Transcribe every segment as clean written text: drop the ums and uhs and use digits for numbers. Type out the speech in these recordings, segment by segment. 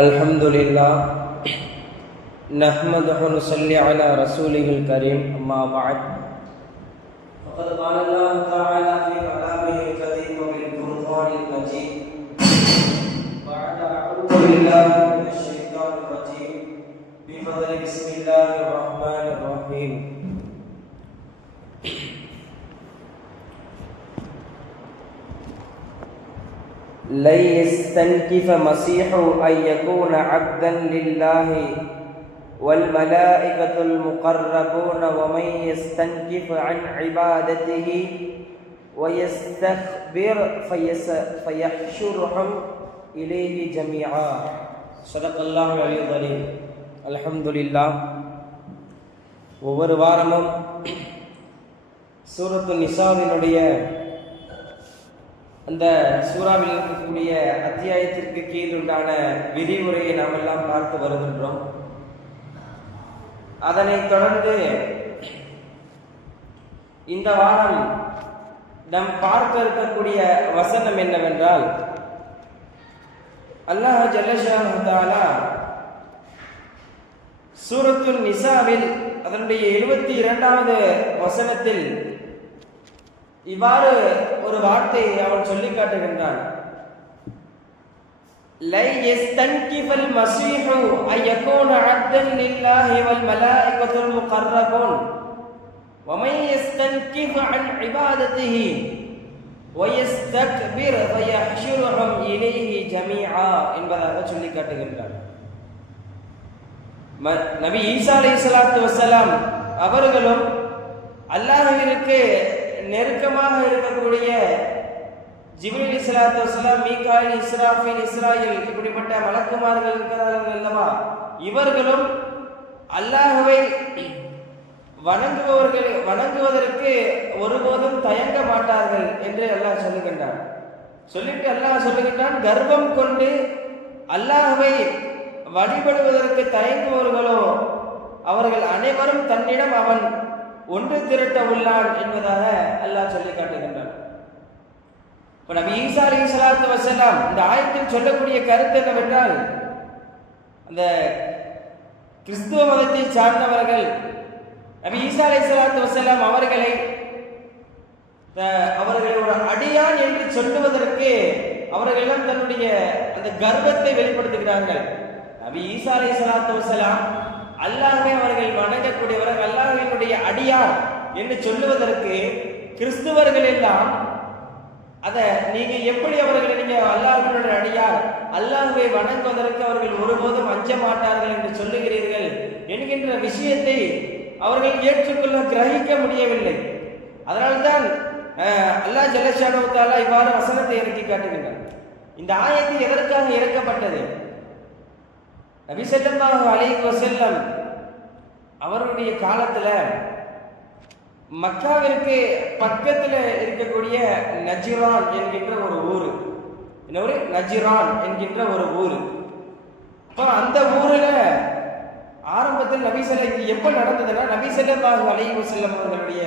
अल्हम्दुलिल्लाह नहमदुहु व नसल्ली अला रसूलिहिल करीम अम्मा बअद फ़क़द क़ाल अल्लाहु तआला फ़ी कलामिहिल करीम व बिल क़ुरआनिल मजीद बअद अऊज़ु बिल्लाहि मिनश शैतानिर रजीम बिफ़ज़्लि बिस्मिल्लाहिर रहमानिर रहीम लै यस्तनकिफ़ मसीहु अन यकून अब्दन लिल्लाहि वल मलाइकतुल मुक़र्रबून व मन यस्तनकिफ़ अन इबादतिहि व यस्तक्बिर फयहशुरुहुम इलैहि जमीआ। ஸதகல்லாஹுல் அலியுல் அலீம். அல்ஹம்துலில்லாஹ். ஒவ்வொரு வாரமும் சூரத்து நிசாவினுடைய அந்த சூறாவில் இருக்கக்கூடிய அத்தியாயத்திற்கு கீழ் உண்டான விதிமுறையை நாம் எல்லாம் பார்த்து வருகின்றோம். அதனைத் தொடர்ந்து இந்த வாரம் நாம் பார்க்க இருக்கக்கூடிய வசனம் என்னவென்றால், அல்லாஹ் ஜல்லஷானஹு தஆலா சூரத்துன் நிசாவில் அதனுடைய 72வது வசனத்தில் இவ்வாறு ஒரு வார்த்தையை அவன் சொல்லி காட்டுகின்றான். லை யஸ்தன்கிஃபல் மஸீஹு அன் யகூன அப்தன் லில்லாஹி வல் மலாயிகத்துல் முகர்ரபூன் வ மன் யஸ்தன்கிஃப் அன் இபாதத்திஹி வ யஸ்தக்பிர் ஃபயஹ்ஷுருஹும் இலைஹி ஜமீஆ என்பதாக சொல்லி காட்டுகின்றான். நபி ஈசா அலைஹிஸ்ஸலாத்து வஸ்ஸலாம் அவர்களும் அல்லாஹ்விற்கு நெருக்கமாக இருக்கக்கூடிய ஜிப்ரீல் அலைஹிஸ்ஸலாத்து வஸ்ஸலாம், மீகாயில், இஸ்ராஃபீல், இஸ்ராயில் இப்படிப்பட்ட மலக்குமார்கள் இருக்கிறார்கள் அல்லவா, இவர்களும் அல்லாஹ்வை வணங்குவதற்கு ஒருபோதும் தயங்க மாட்டார்கள் என்று அல்லாஹ் சொல்லுகின்றான். சொல்லிட்டு அல்லாஹ் சொல்லுகின்றான், கர்வம் கொண்டு அல்லாஹ்வை வழிபடுவதற்கு தயங்குபவர்களோ அவர்கள் அனைவரும் தன்னிடம் அவன் ஒன்று திரட்ட உள்ளான் என்பதாக அல்லாஹ் சொல்லி காட்டுகின்றான். இப்ப நபி ஈசா அலைஹிஸ்ஸலாத்து வஸ்ஸலாம் இந்த ஆயத்தில் சொல்லக்கூடிய கருத்து என்னவென்றால், அந்த கிறிஸ்துவ மதத்தை சார்ந்தவர்கள் நபி ஈசா அலைஹிஸ்ஸலாத்து வஸ்ஸலாம் அவர்களை ஒரு அடியான் என்று சொல்லுவதற்கு அவர்களெல்லாம் தன்னுடைய அந்த கர்வத்தை வெளிப்படுத்துகிறார்கள். நபி ஈசா அலைஹிஸ்ஸலாத்து வஸ்ஸலாம் அல்லாஹ்வை அவர்கள் வணங்கக்கூடியவர்கள், அல்லாஹ்வினுடைய அடியார் என்று சொல்லுவதற்கு கிறிஸ்துவர்கள் எல்லாம் அதை நீங்க எப்படி அவர்களை நீங்க அல்லாஹ்வினுடைய அடியார், அல்லாஹ்வை வணங்குவதற்கு அவர்கள் ஒருபோதும் அஞ்ச மாட்டார்கள் என்று சொல்லுகிறீர்கள் என்கின்ற விஷயத்தை அவர்கள் ஏற்றுக்கொள்ள கிரகிக்க முடியவில்லை. அதனால்தான் அல்லாஹ் ஜல்லஷானஹு தஆலா இவ்வாறு வசனத்தை இறக்கி காட்டுகின்றார். இந்த ஆயத்து எதற்காக இறக்கப்பட்டது? நபி ஸல்லல்லாஹு அலைஹி வஸல்லம் அவருடைய காலத்துல மக்காவிற்கு பக்கத்துல இருக்கக்கூடிய நஜ்ரான் என்கின்ற ஒரு ஊர், என்ன ஊரு? நஜ்ரான் என்கின்ற ஒரு ஊர். அப்ப அந்த ஊர்ல ஆரம்பத்தில் இது எப்ப நடந்ததுன்னா, நபி ஸல்லல்லாஹு அலைஹி வஸல்லம் அவர்களுடைய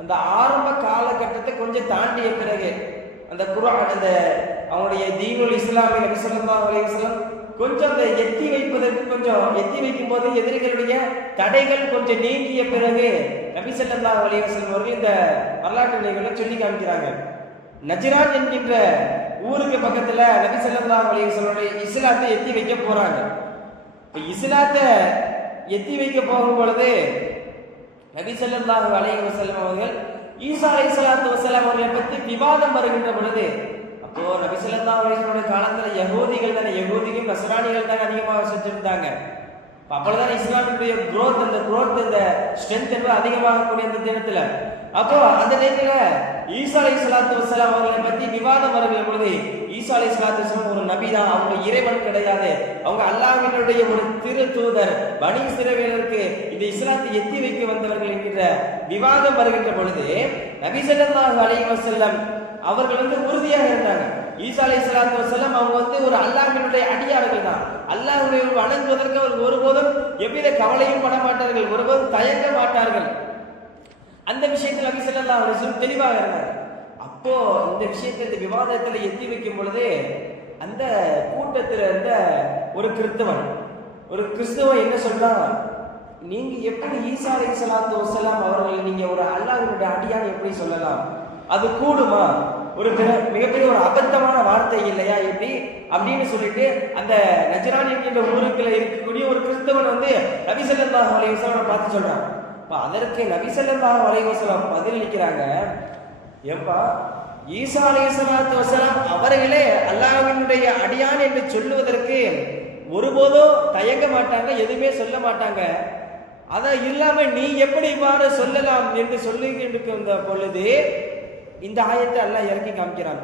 அந்த ஆரம்ப காலகட்டத்தை கொஞ்சம் தாண்டிய பிறகு அந்த குர்ஆன், அந்த அவங்களுடைய தீனுல் இஸ்லாமி நபி ஸல்லல்லாஹு அலைஹி வஸல்லம் கொஞ்சம் அந்த எத்தி வைக்கும் போது எதிரிகளுடைய தடைகள் கொஞ்சம் நீங்கிய பிறகு நபி ஸல்லல்லாஹு அலைஹி வஸல்லம் அவர்கள் இந்த வரலாற்று நிகழ்வை சொல்லி காமிக்கிறாங்க. நஜ்ரான் என்கின்ற ஊருக்கு பக்கத்துல நபி ஸல்லல்லாஹு அலைஹி வஸல்லம் இஸ்லாத்தை எத்தி வைக்க போறாங்க. இப்ப இஸ்லாத்தை எத்தி வைக்க போகும் பொழுது நபி ஸல்லல்லாஹு அலைஹி வஸல்லம் அவர்கள் ஈசா அலைஹிஸ்ஸலாத்து வஸ்ஸலாம் அவர்களை பற்றி விவாதம் வருகின்ற பொழுது, அப்போ நபி ஸல்லல்லாஹு அலைஹி வஸல்லம் காலத்துல யகூதிகள் நஸ்ரானிகள் தான் அதிகமாக வசிச்சிருந்தாங்க. அப்பொழுதுதான் இஸ்லாமினுடைய அந்த ஸ்ட்ரென்த் என்பது அதிகமாக கூடிய அந்த தினத்துல, அப்போ அந்த நேரத்துல ஈசா அலைஹிஸ்ஸலாத்து வஸ்ஸலாம் அவர்களை பற்றி விவாதம் வருகிற பொழுது, ஈசா அலைஹிஸ்ஸலாத்து வஸ்ஸலாம் ஒரு நபி தான், அவங்க இறைவன் கிடையாது, அவங்க அல்லாஹ்வினுடைய ஒரு திரு தூதர், பனி இஸ்ரவேலருக்கு இந்த இஸ்லாத்தை எத்தி வைக்க வந்தவர்கள் என்கிற விவாதம் வருகின்ற பொழுது நபி ஸல்லல்லாஹு அலைஹி வஸல்லம் அவர்கள் உறுதியாக இருந்தாங்க. ஈசா அலைஹிஸ்ஸலாத்து வஸ்ஸலாம் அவங்க ஒரு அல்லாஹ்வினுடைய அடியார்கள் தான், அல்லாஹ்வை வணங்குவதற்கு அவர்கள் ஒருபோதும் எவ்வித கவலையும் பட மாட்டார்கள், ஒருபோதும் தயங்க மாட்டார்கள். அந்த விஷயத்தில் நபி ஸல்லல்லாஹு அலைஹி வஸல்லம் தெளிவாக இருந்தார். அப்போ இந்த விஷயத்தை இந்த விவாதத்தில் எத்தி வைக்கும் பொழுது அந்த கூட்டத்தில் இருந்த ஒரு கிறிஸ்தவன் என்ன சொல்றான், நீங்க எப்படி ஈசா அலைஹிஸ்ஸலாத்து வஸ்ஸலாம் அவர்கள் நீங்க ஒரு அல்லாஹ்வினுடைய அடியான் எப்படி சொல்லலாம்? அது கூடுமா? ஒரு மிகப்பெரிய ஒரு அபத்தமான வார்த்தை இல்லையா எப்படி அப்படின்னு சொல்லிட்டு அந்த நஜ்ரான் என்கின்ற ஊருக்குள்ள இருக்கக்கூடிய ஒரு கிறிஸ்தவன் வந்து நபி ஸல்லல்லாஹு அலைஹி வஸல்லம் பார்த்து சொல்றான். அதற்கு நபி ஸல்லல்லாஹு அலைஹி வஸல்லம் பதிலளிக்கிறாங்க, ஏப்பா ஈசா அலைஹிஸ்ஸலாத்து வஸ்ஸலாம் அவர்களே அல்லாஹ்வினுடைய அடியான் என்று சொல்லுவதற்கு ஒருபோதும் தயங்க மாட்டாங்க, எதுவுமே சொல்ல மாட்டாங்க. அதை இல்லாம நீ எப்படி இவ்வாறு சொல்லலாம் என்று சொல்லுகின்ற பொழுது இந்த ஆயத்தை அல்லாஹ் இறக்கி காமிக்கிறான்.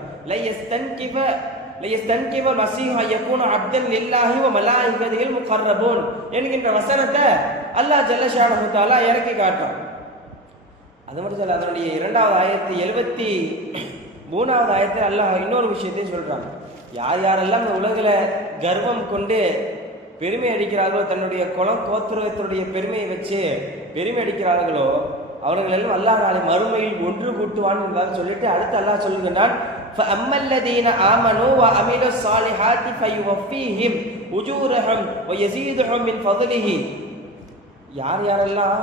லயஸ்தன்கிவ மஸீஹு யகூனு அப்தன் லில்லாஹி வ மலாயிகதில் முகர்ரபூன் என்கின்ற வசனத்தை அல்லாஹ் ஜல்ல ஷானஹு தஆலா இறக்கி காட்டுறான். அது மட்டும் இல்ல, அதனுடைய 2வது ஆயத்து 73வது ஆயத்தில் அல்லாஹ் இன்னொரு விஷயத்தையும் சொல்றான். யார் யாரெல்லாம் இந்த உலகில கர்வம் கொண்டு பெருமை அடிக்கிறார்களோ, தன்னுடைய குலம் கோத்திரத்தினுடைய பெருமையை வச்சு பெருமை அடிக்கிறார்களோ அவர்கள் எல்லாம் அல்லாஹ் நாளை மறுமையில் ஒன்று கூட்டுவான் என்பதாக சொல்லிட்டு அடுத்து அல்லாஹ் சொல்லுகிறான், ஃபஅம்மல்லதீன ஆமனூ வ அமிலுஸ் ஸாலிஹாத்தி ஃபயுவஃபீஹிம் உஜூரஹும் வ யஸீதுஹும் மின் ஃபضலிஹி. யார் யாரெல்லாம்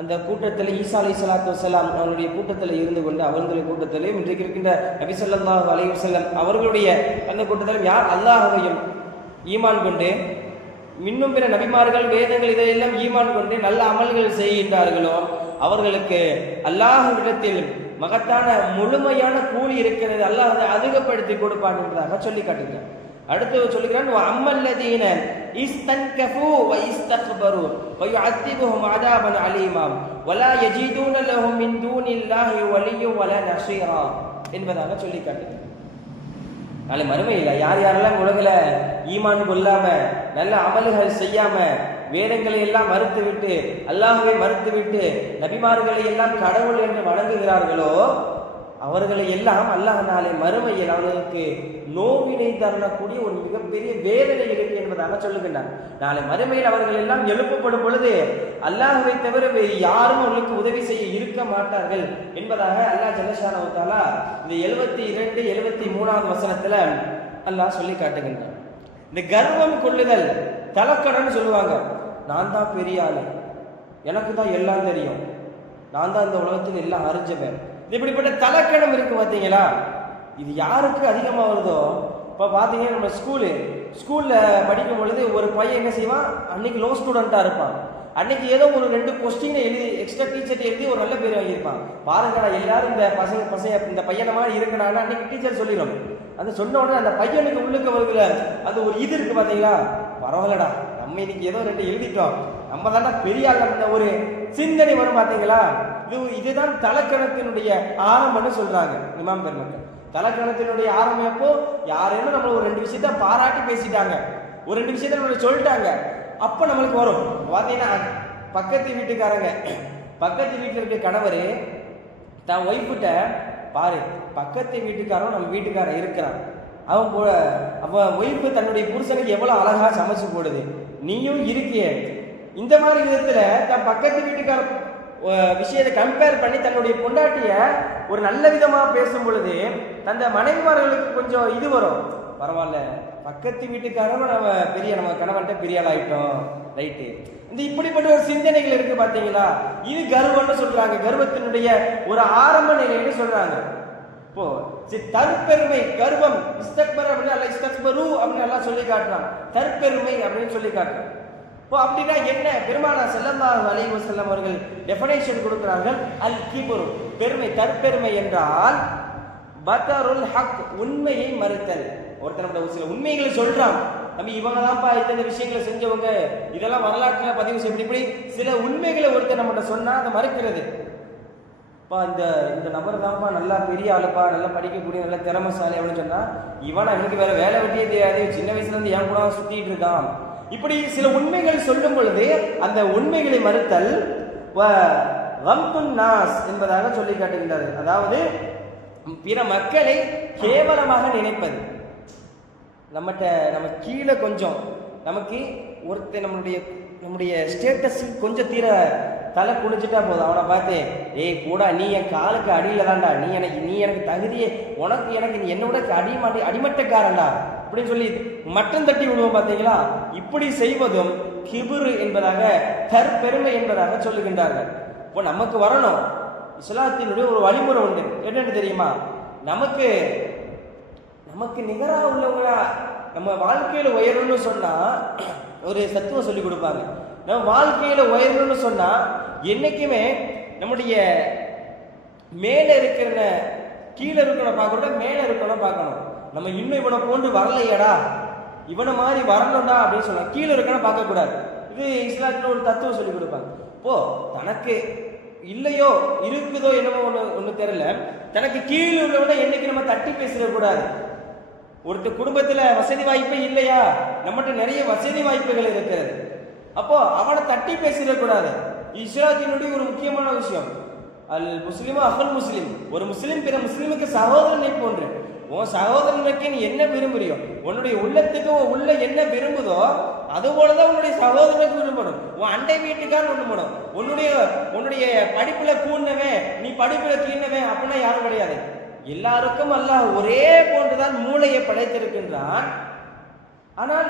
அந்த கூட்டத்தில் ஈசா அலைஹிஸ்ஸலாத்து வஸ்ஸலாம் அவருடைய கூட்டத்தில் இருந்து கொண்டு அவர்களுடைய கூட்டத்திலும் இன்றைக்கு இருக்கின்ற நபி ஸல்லல்லாஹு அலைஹி வஸல்லம் அவர்களுடைய அந்த கூட்டத்திலும் யார் அல்லாஹ்வையும் ஈமான் கொண்டு இன்னும் பிற நபிமார்கள் வேதங்கள் இதையெல்லாம் ஈமான் கொண்டு நல்ல அமல்கள் செய்கின்றார்களோ அவர்களுக்கு அல்லாஹ்விடத்தில் மகத்தான முழுமையான கூலி இருக்கிறது, அல்லாஹ் அதை அதிகப்படுத்தி கொடுப்பான் என்பதாக சொல்லி காட்டுகிறார். அடுத்து சொல்லுகிறான், அம்மல்லதீன இஸ்தன்கஃபு வ இஸ்தக்பரு வயுஅத்திபுஹும் அஸாபன் அலீமா வலா யஜிதுன லஹும் மின் தூனில்லாஹி வலிய்யன் வலா நஸீரா என்பதாக சொல்லி காட்டுகிறார். நாளை மறுமையில் யார் யாரெல்லாம் உலகில் ஈமான் கொள்ளாம நல்ல அமல்கள் செய்யாம வேதங்களை எல்லாம் மறுத்துவிட்டு அல்லாஹ்வை மறுத்துவிட்டு நபிமார்களை எல்லாம் கடவுள் என்று வணங்குகிறார்களோ அவர்களை எல்லாம் அல்லாஹ் நாளை மறுமையில் அவர்களுக்கு நோவினை தரக்கூடிய ஒரு மிகப்பெரிய வேதனை இருக்கு என்பதாக சொல்லுகின்றார். நாளை மறுமையில் அவர்கள் எல்லாம் எழுப்பப்படும் பொழுது அல்லாஹ்வை தவிர வேறு யாரும் அவர்களுக்கு உதவி செய்ய இருக்க மாட்டார்கள் என்பதாக அல்லாஹ் ஜல்ல ஷானஹு தஆலா இந்த 72 73வது வசனத்துல அல்லாஹ் சொல்லி காட்டுகின்றார். இந்த கர்வம் கொள்ளுதல் தலக்கணம்னு சொல்லுவாங்க. நான் தான் பெரிய ஆளு, எனக்கு தான் எல்லாம் தெரியும், நான் தான் இந்த உலகத்தில் எல்லாம் அறிஞ்சவன், இப்படிப்பட்ட தலக்கணம் இருக்கு பார்த்தீங்களா? இது யாருக்கு அதிகமாக வருதோ, இப்போ பார்த்தீங்கன்னா நம்ம ஸ்கூலில் படிக்கும் பொழுது ஒரு பையன் என்ன செய்வான், அன்னைக்கு லோ ஸ்டூடெண்ட்டாக இருப்பான், அன்னைக்கு ஏதோ ஒரு 2 கொஸ்டினை எழுதி எக்ஸ்ட்ரா டீச்சர்ட்ட எழுதி ஒரு நல்ல பேர் வாங்கியிருப்பான். பாருங்கடா எல்லாரும் இந்த பசங்க இந்த பையனை மாதிரி இருக்கடான்னு அன்னைக்கு டீச்சர் சொல்லிடும். அந்த சொன்ன உடனே அந்த பையனுக்கு உள்ளுக்கு வருதுல அது ஒரு இது இருக்கு பார்த்தீங்களா, பரவாயில்லடா நம்ம இன்னைக்கு ஏதோ 2 எழுதிட்டோம், நம்ம தானே பெரிய ஆள், அந்த ஒரு சிந்தனை வரும் பார்த்தீங்களா? இதுதான் தலக்கணத்தினுடைய ஆரம்பம்னு சொல்றாங்க இமாம் பெருமக்கள். தலக்கணத்தினுடைய ஆரம்பம் எப்போ, யாரேனும் நம்மள ஒரு 2 விஷயத்த பாராட்டி பேசிட்டாங்க, ஒரு 2 விஷயத்த நம்மள சொல்லிட்டாங்க, அப்ப நம்மளுக்கு வரும். பார்த்தீங்கன்னா பக்கத்து வீட்டில் இருக்க கணவர் தான் ஒய்ஃப்கிட்ட, பாரு பக்கத்து வீட்டுக்காரன் நம்ம வீட்டுக்காரன் இருக்கிறான், அவன் ஒய்ஃபு தன்னுடைய புருஷனுக்கு எவ்வளவு அழகா சமைச்சு போடுது, நீயும் இருக்கிய. இந்த மாதிரி விதத்துல தன் பக்கத்து வீட்டுக்கார விஷயத்தை கம்பேர் பண்ணி தன்னுடைய பொண்டாட்டிய ஒரு நல்ல விதமா பேசும் பொழுது தந்த மனைவிமார்களுக்கு கொஞ்சம் இது வரும், பரவாயில்ல பக்கத்து வீட்டுக்காரன் நம்ம கணவன்கிட்ட பெரிய ஆள் ஆயிட்டோம், ரைட்டு. இந்த இப்படிப்பட்ட ஒரு சிந்தனைகள் இருக்கு பாத்தீங்களா? இது கர்வம்னு சொல்றாங்க, கர்வத்தினுடைய ஒரு ஆரம்ப நிலைன்னு சொல்றாங்க. இப்போ தற்பெருமை கர்வம் இஸ்தக்பர் அப்படின்னு அல்ல, இஸ்தக்பரு அப்படின்னு எல்லாம் சொல்லி காட்டுறான், தற்பெருமை அப்படின்னு சொல்லி காட்டுறான். இப்போ அப்படின்னா என்ன? பெருமானார் ஸல்லல்லாஹு அலைஹி வஸல்லம் அவர்கள் டெஃபினேஷன் கொடுக்கிறார்கள். அல் கிப்ரு பெருமை, தற்பெருமை என்றால் பதருல் ஹக் உண்மையை மறுத்தல். ஒருத்தர் நம்ம சில உண்மைகளை சொல்றான், நம்ம இவங்க தான்ப்பா இந்த விஷயங்களை செஞ்சவங்க, இதெல்லாம் வரலாற்றுல பதிவு செய்ய, இப்படி சில உண்மைகளை ஒருத்தர் நம்மகிட்ட சொன்னா அதை மறுக்கிறது. இந்த நபர் தான்ப்பா நல்லா பெரிய ஆளுப்பா, நல்லா படிக்கக்கூடிய நல்ல திறமைசாலி அப்படின்னு சொன்னா, இவனா எனக்கு வேற வேலை வெட்டியே தெரியாது, சின்ன வயசுல இருந்து என் கூட சுத்திட்டு இருக்கான். இப்படி சில உண்மைகள் சொல்லும் பொழுது அந்த உண்மைகளை மறுத்தல் என்பதாக சொல்லி காட்டுகின்றது. அதாவது பிற மக்களை கேவலமாக நினைப்பது. நம்ம கீழே கொஞ்சம் நமக்கு ஒருத்தர் நம்முடைய ஸ்டேட்டஸ் கொஞ்சம் தீர தலை குளிச்சுட்டா போதும், அவனை பார்த்து ஏய் கூடா நீ என் காலுக்கு அடியில தான்டா, நீ எனக்கு தகுதியே, உனக்கு எனக்கு நீ என்னோட அடிமட்டக்காரன்டா அப்படின்னு சொல்லி மட்டம் தட்டி விடுவோம் பார்த்தீங்களா? இப்படி செய்வதும் கிபுரு என்பதாக, தற்பெருமை என்பதாக சொல்லுகின்றார்கள். இப்போ நமக்கு வரணும் இஸ்லாத்தினுடைய ஒரு வழிமுறை உண்டு. என்னன்னு தெரியுமா? நமக்கு நிகராக உள்ளவங்களா நம்ம வாழ்க்கையில உயரணும்னு சொன்னா ஒரு தத்துவம் சொல்லி கொடுப்பாங்க. நம்ம வாழ்க்கையில உயரணும்னு சொன்னா என்னைக்குமே நம்முடைய மேல இருக்கிற கீழே இருக்கணும் பார்க்கணும், மேல இருக்கணும் பார்க்கணும். நம்ம இன்னும் இவனை போன்று வரலையடா, இவனை மாதிரி வரணும்டா அப்படின்னு சொன்னா கீழே இருக்கணும் பார்க்க கூடாது. இது இஸ்லாத்துல ஒரு தத்துவம் சொல்லி கொடுப்பாங்க. இப்போ தனக்கு இல்லையோ இருக்குதோ என்னமோ ஒண்ணு தெரியல, தனக்கு கீழே உள்ளவனை என்னைக்கு நம்ம தட்டி பேசிடக்கூடாது. ஒருத்தர் குடும்பத்துல வசதி வாய்ப்பே இல்லையா, நம்மகிட்ட நிறைய வசதி வாய்ப்புகள் இருக்கிறது, அப்போ அவனை தட்டி பேசிடக்கூடாது. இஸ்லாத்தினுடைய ஒரு முக்கியமான விஷயம், அல் முஸ்லிமோ அகல் முஸ்லிம், ஒரு முஸ்லிம் பிற முஸ்லிமுக்கு சகோதரனை போன்று. உன் சகோதரனுக்கு நீ என்ன விரும்புறியோ, உன்னுடைய உள்ளத்துக்கு உள்ள என்ன விரும்புதோ அது போலதான் உன்னுடைய சகோதரனுக்கு விரும்பணும். உன் அண்டை வீட்டுக்காரன் விரும்பணும். உன்னுடைய படிப்புல கூடவே நீ படிப்புல கீழவே அப்படின்னா யாரும் கிடையாது. எல்லாருக்கும் அல்லாஹ் ஒரே போன்றுதான் மூளையை படைத்திருக்கின்றான். ஆனால்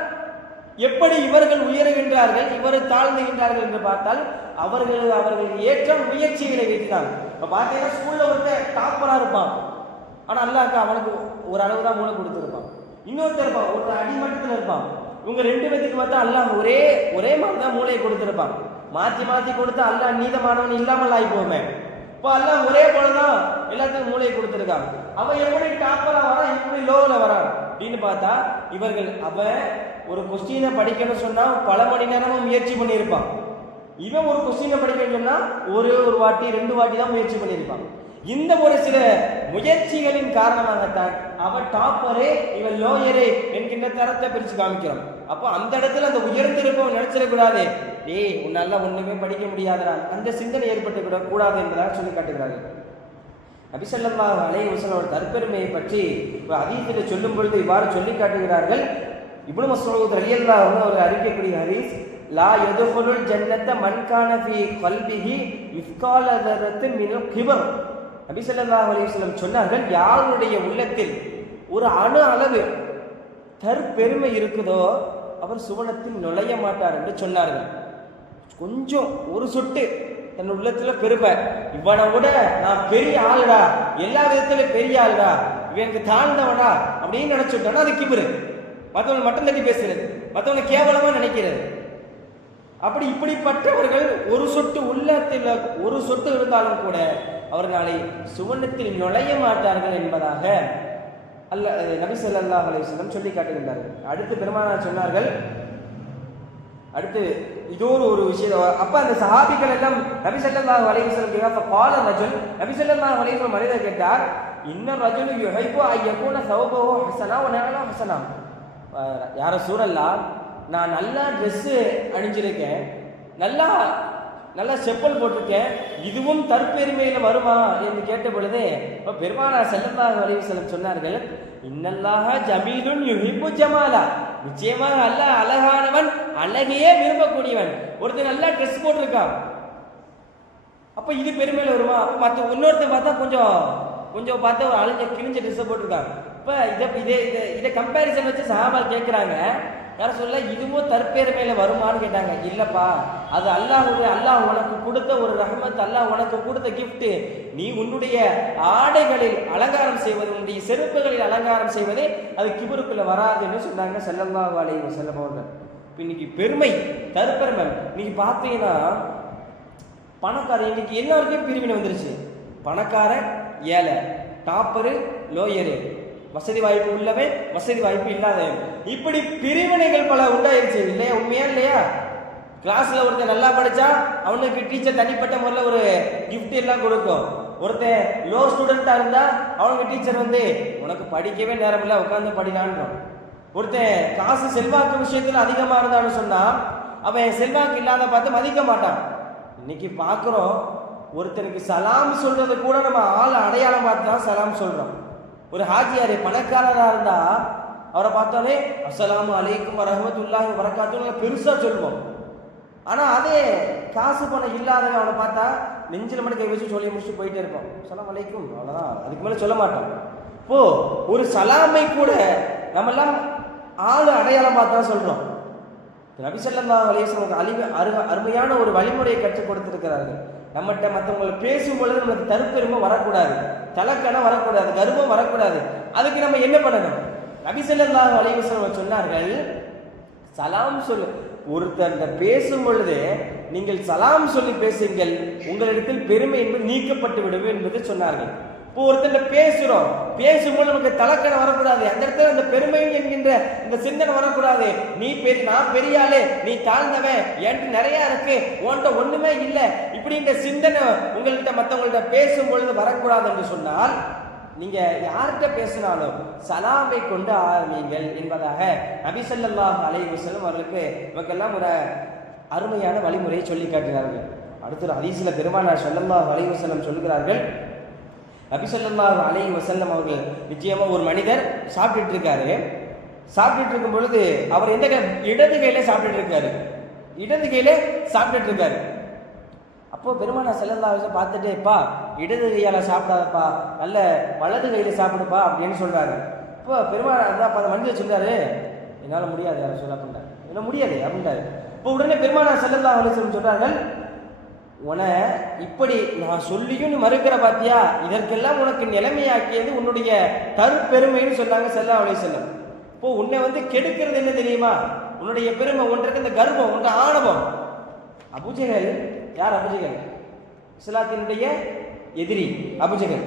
எப்படி இவர்கள் உயருகின்றார்கள், இவர் தாழ்ந்துகின்றார்கள் என்று பார்த்தால் அவர்கள் ஏற்ற முயற்சிகளை வைத்தான். இப்ப பாத்தீங்கன்னா ஸ்கூல்ல ஒருத்தர் டாப்பரா இருப்பான், ஆனா அல்லாஹ் அவனுக்கு ஒரு அளவு தான் மூளை கொடுத்துருப்பான். இன்னொருத்தர் இருப்பான் ஒரு அடிமட்டத்தில் இருப்பான். இவங்க ரெண்டு பேத்துக்கு பார்த்தா அல்லாஹ் ஒரே மாதிரி தான் மூளையை கொடுத்துருப்பான். மாத்தி கொடுத்தா அல்லாஹ் நீதமானவன் இல்லாமல் ஆகி போமே. இப்போ அல்லாஹ் ஒரே போலதான் எல்லாத்துக்கும் மூளையை கொடுத்துருக்காங்க. அவன் எப்படி டாப்பரா வரான், எப்படி லோல வரான் அப்படின்னு பார்த்தா இவர்கள் ஒரு கொஸ்டினை படிக்கணும்னு சொன்னா பல மணி நேரமும் முயற்சி பண்ணியிருப்பான். இவன் ஒரு கொஸ்டினை படிக்கணும்னு சொன்னா ஒரு வாட்டி 2 வாட்டி தான் முயற்சி பண்ணியிருப்பான். இந்த ஒரு சில முயற்சிகளின் காரணமாகத்தான் அவன் டாப்பரே இவன் லோயரே என்கின்ற தரத்தை பிரிச்சு காமிக்கிறான். அப்போ அந்த இடத்துல அந்த உயர்ந்திருப்பவன் நினைச்சிடக்கூடாது, உன்னால ஒண்ணுமே படிக்க முடியாதுடா, அந்த சிந்தனை ஏற்பட்டு விட கூடாது என்பதாக சொல்லி காட்டுகிறார்கள். நபி ஸல்லல்லாஹு அலைஹி வஸல்லம் தற்பெருமையை பற்றி ஹதீஸில் சொல்லும் பொழுது இவ்வாறு சொல்லி காட்டுகிறார்கள். இப்னு மஸ்ஊத் ரலியல்லாஹு அன்ஹு அவர் அறிவிக்கக்கூடிய ஹதீஸ், லா யதுகுலுல் ஜன்னத மன் கான ஃபீ கல்பிஹி மிஸ்கால தர்ரத்தின் மினல் கிபர். நபி ஸல்லல்லாஹு அலைஹி வஸல்லம் சொன்னார்கள், யாருடைய உள்ளத்தில் ஒரு அணு அளவு தற்பெருமை இருக்குதோ அவர் சுவனத்தில் நுழைய மாட்டார் என்று சொன்னார்கள். கொஞ்சம் ஒரு சொட்டு தன் உள்ளத்துல பெருமை, இவனை விட நான் பெரிய ஆளுடா, எல்லா விதத்திலும் பெரிய ஆளுடா, இவனுக்கு தாழ்ந்தவனா அப்படின்னு நினைச்சுட்டானா அது கிபுரு. மற்றவங்க மட்டும் தட்டி பேசுறது, மற்றவங்க கேவலமா நினைக்கிறது. அப்படி இப்படிப்பட்டவர்கள் ஒரு சொட்டு உள்ளத்தில் ஒரு சொட்டு இருந்தாலும் கூட அவர் நாளை சுவனத்தில் நுழைய மாட்டார்கள் என்பதாக நபி ஸல்லல்லாஹு அலைஹி வஸல்லம் சொல்லி காட்டுகின்றார்கள். அடுத்து பெருமானார் சொன்னார்கள், அடுத்து இதோடு ஒரு விஷயம். அப்ப அந்த சஹாபிகள் எல்லாம் நபி ஸல்லல்லாஹு அலைஹி வஸல்லம் قال رجل, நபி ஸல்லல்லாஹு அலைஹி வஸல்லம் மனிதர் கேட்டார், இன்ன ரஜுல் யுஹிப்பு அன் யகூன ஸௌபஹு ஹஸனா வ நஅலஹு ஹஸனா. யா ரசூலல்லாஹ், நான் நல்லா ட்ரெஸ் அணிஞ்சிருக்கேன், நல்லா செப்பல் போட்டிருக்கேன், இதுவும் தற்பெருமையில வருமா என்று கேட்ட பொழுது பெருமானார் ஸல்லல்லாஹு அலைஹி வஸல்லம் சொன்னார்கள், இன்னல்லாஹ ஜமீலுன் யுஹிப்பு ஜமாலா, நிச்சயமாக அல்லாஹ் அழகானவன், அழகையே விரும்பக்கூடியவன். ஒருத்தர் நல்லா ட்ரெஸ் போட்டிருக்கான், அப்ப இது பெருமையில வருமா? அப்ப மற்ற இன்னொருத்தர் பார்த்தா கொஞ்சம் பார்த்தா ஒரு கிழிஞ்ச ட்ரெஸ் போட்டிருக்காங்க. இப்ப இதை கம்பேரிசன் வச்சு சஹாபால் கேட்கிறாங்க, யார சொல்ல இதுவும் தற்பெருமையில வருமானு கேட்டாங்க. இல்லப்பா, அது அல்லாஹ் உனக்கு கொடுத்த ஒரு ரஹ்மத், அல்லாஹ் உனக்கு கொடுத்த கிஃப்ட். நீ உன்னுடைய ஆடைகளில் அலங்காரம் செய்வது, உன்னுடைய செருப்புகளில் அலங்காரம் செய்வது அது கிபுருக்குள்ள வராதுன்னு சொன்னாங்க ஸல்லல்லாஹு அலைஹி வஸல்லம் அவர்கள். இன்னைக்கு பெருமை, தற்பெருமை இன்னைக்கு பார்த்தீங்கன்னா பணக்காரன், இன்னைக்கு எல்லாருக்கும் பிரிவினை வந்துருச்சு. பணக்காரன், ஏழை, டாப்பரு, லோயரு, வசதி வாய்ப்பு உள்ளவன், வசதி வாய்ப்பு இல்லாதவன், இப்படி பிரிவினைகள் பல உண்டாயிருச்சு இல்லையா? உண்மையா இல்லையா? கிளாஸ்ல ஒருத்தன் நல்லா படிச்சா அவனுக்கு டீச்சர் தனிப்பட்ட முறையில் ஒரு கிஃப்ட் எல்லாம் கொடுக்கும். ஒருத்தன் லோ ஸ்டூடெண்டா இருந்தா அவனுக்கு டீச்சர் உனக்கு படிக்கவே நேரம் இல்லை, உட்காந்து படினான்றோம். ஒருத்தன் காசு செல்வாக்கு விஷயத்துல அதிகமா இருந்தான்னு சொன்னா அவன் செல்வாக்கு இல்லாத பார்த்து மதிக்க மாட்டான். இன்னைக்கு பாக்குறோம், ஒருத்தனுக்கு சலாம் சொல்றது கூட நம்ம ஆள் அடையாளம் பார்த்து தான் சலாம் சொல்றோம். ஒரு ஹாஜியாரு பணக்காரரா இருந்தா அவரை பார்த்தாலே அஸ்ஸலாமு அலைக்கும் வரஹ்மத்துல்லாஹி வபரகாத்துஹு பெருசா சொல்லுவோம். ஆனா அதே காசு பணம் இல்லாதவன் அவனை பார்த்தா நெஞ்சில மட்டும் கை வச்சு சொல்லி முடிச்சு போயிட்டே இருப்போம், அஸ்ஸலாமு அலைக்கும், அவ்வளவுதான், அதுக்கு மேல சொல்ல மாட்டோம். இப்போ ஒரு சலாமை கூட நம்ம எல்லாம் ஆளு அடையாளம் பார்த்தா சொல்றோம். நபி ஸல்லல்லாஹு அலைஹி வஸல்லம் அருமையான ஒரு வழிமுறையை கற்றுக் கொடுத்திருக்கிறார்கள். நம்மகிட்ட மற்றவங்களை பேசும்பொழுது நமக்கு தற்பெருமை வரக்கூடாது, தலக்கணம் வரக்கூடாது, கர்வம் வரக்கூடாது. அதுக்கு நம்ம என்ன பண்ணணும்? நபி ஸல்லல்லாஹு அலைஹி வஸல்லம் சொன்னார்கள், சலாம் சொல்லு. ஒருத்தர் பேசும் பொழுது நீங்கள் சலாம் சொல்லி பேசுங்கள், உங்களிடத்தில் பெருமை என்பது நீக்கப்பட்டு விடும் என்பது சொன்னார்கள். இப்போ ஒருத்தர் பேசுறோம், பேசும்போது நமக்கு தலக்கணம் வரக்கூடாது, அந்த இடத்துல அந்த பெருமை என்கின்ற இந்த சிந்தனை வரக்கூடாது. நான் பெரிய ஆளு, நீ தாழ்ந்தவன், என்கிட்ட நிறைய இருக்கு, உன்கிட்ட ஒண்ணுமே இல்லை, இப்படின்ற சிந்தனை உங்கள்கிட்ட மற்றவங்கள்ட்ட பேசும் பொழுது வரக்கூடாது என்று சொன்னால், நீங்க யார்கிட்ட பேசினாலும் சலாமை கொண்டு ஆரம்பிங்கள் என்பதாக நபி ஸல்லல்லாஹு அலைஹி வஸல்லம் அவர்களுக்கு நமக்கெல்லாம் ஒரு அருமையான வழிமுறையை சொல்லி காட்டினார்கள். அடுத்த ஒரு ஹதீஸ்ல பெருமானார் ஸல்லல்லாஹு அலைஹி வஸல்லம் சொல்கிறார்கள், நபி ஸல்லல்லாஹு அலைஹி வஸல்லம் அவர்கள் நிச்சயமா ஒரு மனிதர் சாப்பிட்டுட்டு இருக்காரு. சாப்பிட்டுட்டு இருக்கும் பொழுது அவர் எந்த இடது கையில சாப்பிட்டுட்டு இருக்காரு, இடது கையில சாப்பிட்டுட்டு இருக்காரு. அப்போ பெருமானார் ஸல்லல்லாஹு அலைஹி வஸல்லம் பார்த்துட்டு, பா இடது கையால சாப்பிடாதப்பா, நல்ல வலது கையில சாப்பிடுப்பா அப்படின்னு சொல்றாரு. இப்போ பெருமானார் அந்த மனிதர் சொல்றாரு, என்னால முடியாது யாரும் சொல்ல அப்படின்றாரு, என்ன முடியாது அப்படின்றாரு. இப்போ உடனே பெருமானார் ஸல்லல்லாஹு அலைஹி வஸல்லம் சொல்றார்கள், இப்படி நான் சொல்லியும் மறுக்கிற பாத்தியா, இதற்கெல்லாம் உனக்கு நிலைமையாக்கியது உன்னுடைய தற்பெருமைன்னு சொன்னாங்க ஸல்லல்லாஹு அலைஹி வஸல்லம். இப்போ உன்னை கெடுக்கிறது என்ன தெரியுமா? உன்னுடைய பெருமை, ஒன்றுக்கு இந்த கர்வம், ஒன்று ஆணவம். அபூஜஹல் யார்? அபூஜஹல் இஸ்லாத்தினுடைய எதிரி அபூஜஹல்.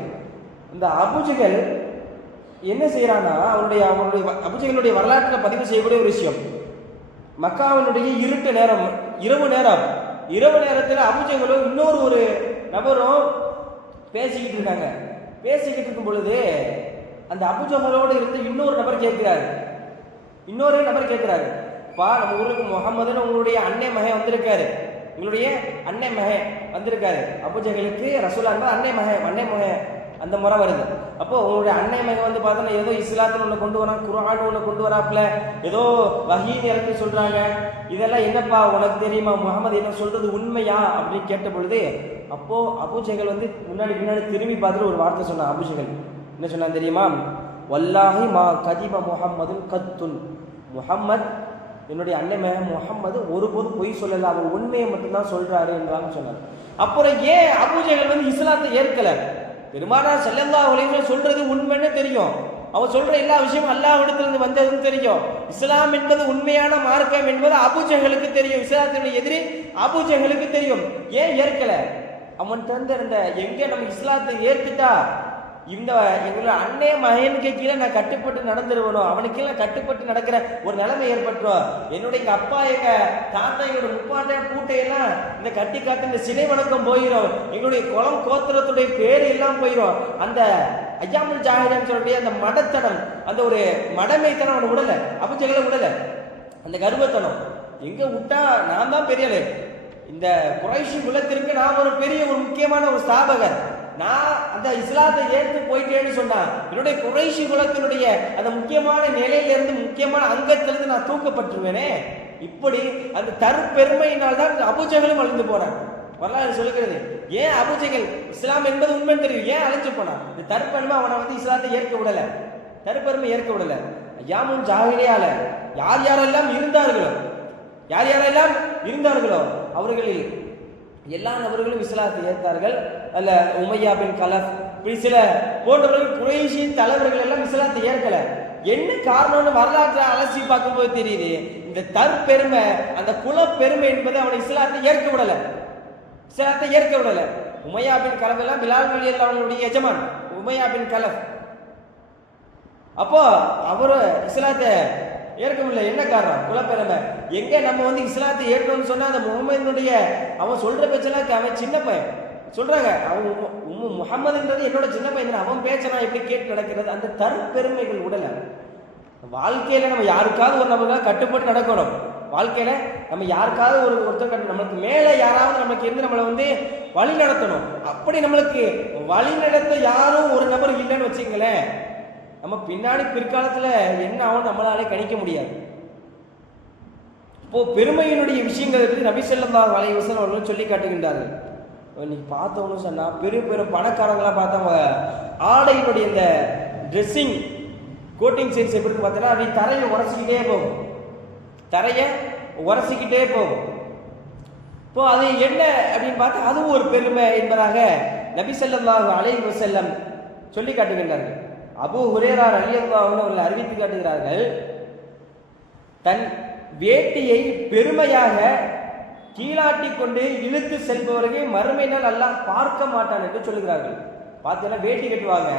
இந்த அபூஜஹல் என்ன செய்யறான்னா, அவருடைய அபூஜஹலுடைய வரலாற்றில் பதிவு செய்யக்கூடிய ஒரு விஷயம், மக்காவினுடைய இருட்டு நேரம், இரவு நேரத்தில் அபூஜஹலும் இன்னொரு ஒரு நபரும் பேசிக்கிட்டு இருக்காங்க. பேசிக்கிட்டு இருக்கும் பொழுது அந்த அபூஜஹலோடு இருந்து இன்னொரு நபர் கேட்கிறாரு, பா நம்ம ஊருக்கு முகமதுன்னு உங்களுடைய அன்னை மகன் வந்திருக்காரு, அபூஜஹலுக்கு ரசூலுல்லாஹ் அன்னை மகன் அந்த முறை வருது. அப்போ உங்களுடைய அன்னை மகன் பார்த்தோன்னா ஏதோ இஸ்லாத்தில் ஒன்று கொண்டு வரான், குர்ஆன் ஒன்று கொண்டு வராப்புல, ஏதோ வஹீன்னு இறக்கி சொல்றாங்க, இதெல்லாம் என்னப்பா உனக்கு தெரியுமா, முகமது என்ன சொல்றது உண்மையா அப்படின்னு கேட்ட பொழுது, அப்போ அபூஜஹல் முன்னாடி திரும்பி பார்த்துட்டு ஒரு வார்த்தை சொன்னான். அபூஜஹல் என்ன சொன்னான் தெரியுமா? வல்லாஹி மா கதிப முஹம்மதுன் கத்துன், முஹம்மத் என்னுடைய அன்னை மகன் முஹம்மது ஒருபோதும் பொய் சொல்லல, அவர் உண்மையை மட்டும்தான் சொல்றாரு என்றாங்க சொன்னார். அப்புறம் ஏன் அபூஜஹல் இஸ்லாத்தை ஏற்கல? பெருமானார் ஸல்லல்லாஹு அலைஹி வஸல்லம் சொல்றது உண்மைன்னு தெரியும், அவன் சொல்ற எல்லா விஷயமும் அல்லாஹ்விடத்திலிருந்து வந்ததுன்னு தெரியும், இஸ்லாம் என்பது உண்மையான மார்க்கம் என்பது அபூஜஹலுக்கு தெரியும், இஸ்லாத்தினுடைய எதிரி அபூஜஹலுக்கு தெரியும். ஏன் ஏற்கல? அவன் தந்திருந்த எங்க நம்ம இஸ்லாத்தை ஏற்கிட்டா இந்த எங்களோட அன்னை மகனுக்கு கீழே நான் கட்டுப்பட்டு நடந்துருவனும், அவனுக்கு கீழே கட்டுப்பட்டு நடக்கிற ஒரு நிலைமை ஏற்பட்டுரும், என்னுடைய எங்க அப்பா எங்க தாத்தா எங்களோட முப்பாட்டை பூட்டையெல்லாம் இந்த கட்டி காத்து இந்த சிலை வணக்கம் போயிடும், எங்களுடைய குளம் கோத்திரத்துடைய பேரு எல்லாம் போயிடும். அந்த ஐயாமுல் ஜாஹிலின்னு சொல்லக்கூடிய அந்த மடத்தனம், அந்த ஒரு மடமைத்தனம் அவனை விடல, அபூஜஹலை விடல. அந்த கர்வத்தனம் எங்க விட்டா நான் தான் பெரியல, இந்த குறைஷி குலத்திற்கு நான் ஒரு பெரிய ஒரு முக்கியமான ஒரு ஸ்தாபகர், நான் அந்த இஸ்லாத்தை ஏற்று போயிட்டேன்னு சொன்னா என்னுடைய குறைஷி குலத்தினுடைய அந்த முக்கியமான நிலையிலிருந்து, முக்கியமான அங்கத்திலிருந்து நான் தூக்கப்பட்டுருவேனே. இப்படி அந்த தற்பெருமையினால் தான் அபூஜஹலும் அழிந்து போனான். வரலாறு சொல்லுகிறது. ஏன் அபூஜஹல் இஸ்லாம் என்பது உண்மை தெரியும், ஏன் அழிஞ்சு போனான்? இந்த தற்பெருமை அவனை இஸ்லாத்தை ஏற்க விடல, தற்பெருமை ஏற்க விடல. ஐயாமுல் ஜாஹிலியால யார் யாரெல்லாம் இருந்தார்களோ அவர்களில் எல்லா நபர்களும் இஸ்லாத்தை ஏற்றார்கள். அல்ல உமையா பின் கலஃப் இப்படி சில போன்றவர்கள் குறைஷி தலைவர்கள் எல்லாம் இஸ்லாத்தை ஏற்கல. என்ன காரணம்னு வரலாற்றை அலசி பார்க்கும்போது தெரியுது, இந்த தற்பெருமை, அந்த குலப்பெருமை என்பது அவனை இஸ்லாத்தை ஏற்க விடல. உமையா பின் கலஃப் எல்லாம் பிலால் ரலியல்லாஹு அவனுடைய எஜமான் உமையா பின் கலஃப். அப்போ அவரு இஸ்லாத்தை ஏற்கவில்லை. என்ன காரணம்? குலப்பெருமை. எங்க நம்ம இஸ்லாத்தை ஏற்கணும்னு சொன்னா அந்த முகமதுனுடைய அவன் சொல்ற பேச்செல்லாம் அவன் சின்ன பையன் சொல்றாங்க, அவன் முகமதுன்றது என்னோட சின்ன பையன், அவன் பேச்ச நான் எப்படி கேட்டு நடக்கிறது? அந்த தற்பெருமைகள் உடல. வாழ்க்கையில நம்ம யாருக்காவது ஒரு நபர்கள் கட்டுப்பட்டு நடக்கணும். வாழ்க்கையில நம்ம யாருக்காவது ஒருத்தர் நம்மளுக்கு மேல யாராவது நமக்கு இருந்து நம்மளை வழி நடத்தணும். அப்படி நம்மளுக்கு வழி நடத்த யாரும் ஒரு நபர் இல்லைன்னு வச்சுங்களேன், நம்ம பின்னாடி பிற்காலத்துல என்ன ஆகும் நம்மளாலே கணிக்க முடியாது. இப்போ பெருமையினுடைய விஷயங்கள் நபி ஸல்லல்லாஹு அலைஹி வஸல்லம் அவர்கள் சொல்லி காட்டுகின்றார்கள். நீ பார்த்தவனு சொன்னா பெரும் பணக்காரங்களா பார்த்தவங்க ஆடையினுடைய இந்த ட்ரெஸ்ஸிங் கோட்டிங் சயின்ஸ் எப்படி பார்த்தீங்கன்னா அப்படி தரையை உரசிக்கிட்டே போகும், தரையை உரசிக்கிட்டே போகும். இப்போ அது என்ன அப்படின்னு பார்த்தா அதுவும் ஒரு பெருமை என்பதாக நபி ஸல்லல்லாஹு அலைஹி வஸல்லம் சொல்லி காட்டுகின்றார்கள். அபூ ஹுரைரா ரலியல்லாஹு அன்ஹு அவர்கள் அறிவித்து காட்டுகிறார்கள், தன் வேட்டியை பெருமையாக கீழாட்டி கொண்டு இழுத்து செல்பவர்களை மறுமை நாள் அல்லாஹ் பார்க்க மாட்டான் என்று சொல்லுகிறார்கள். பார்த்தீங்கன்னா வேட்டி கட்டுவாங்க,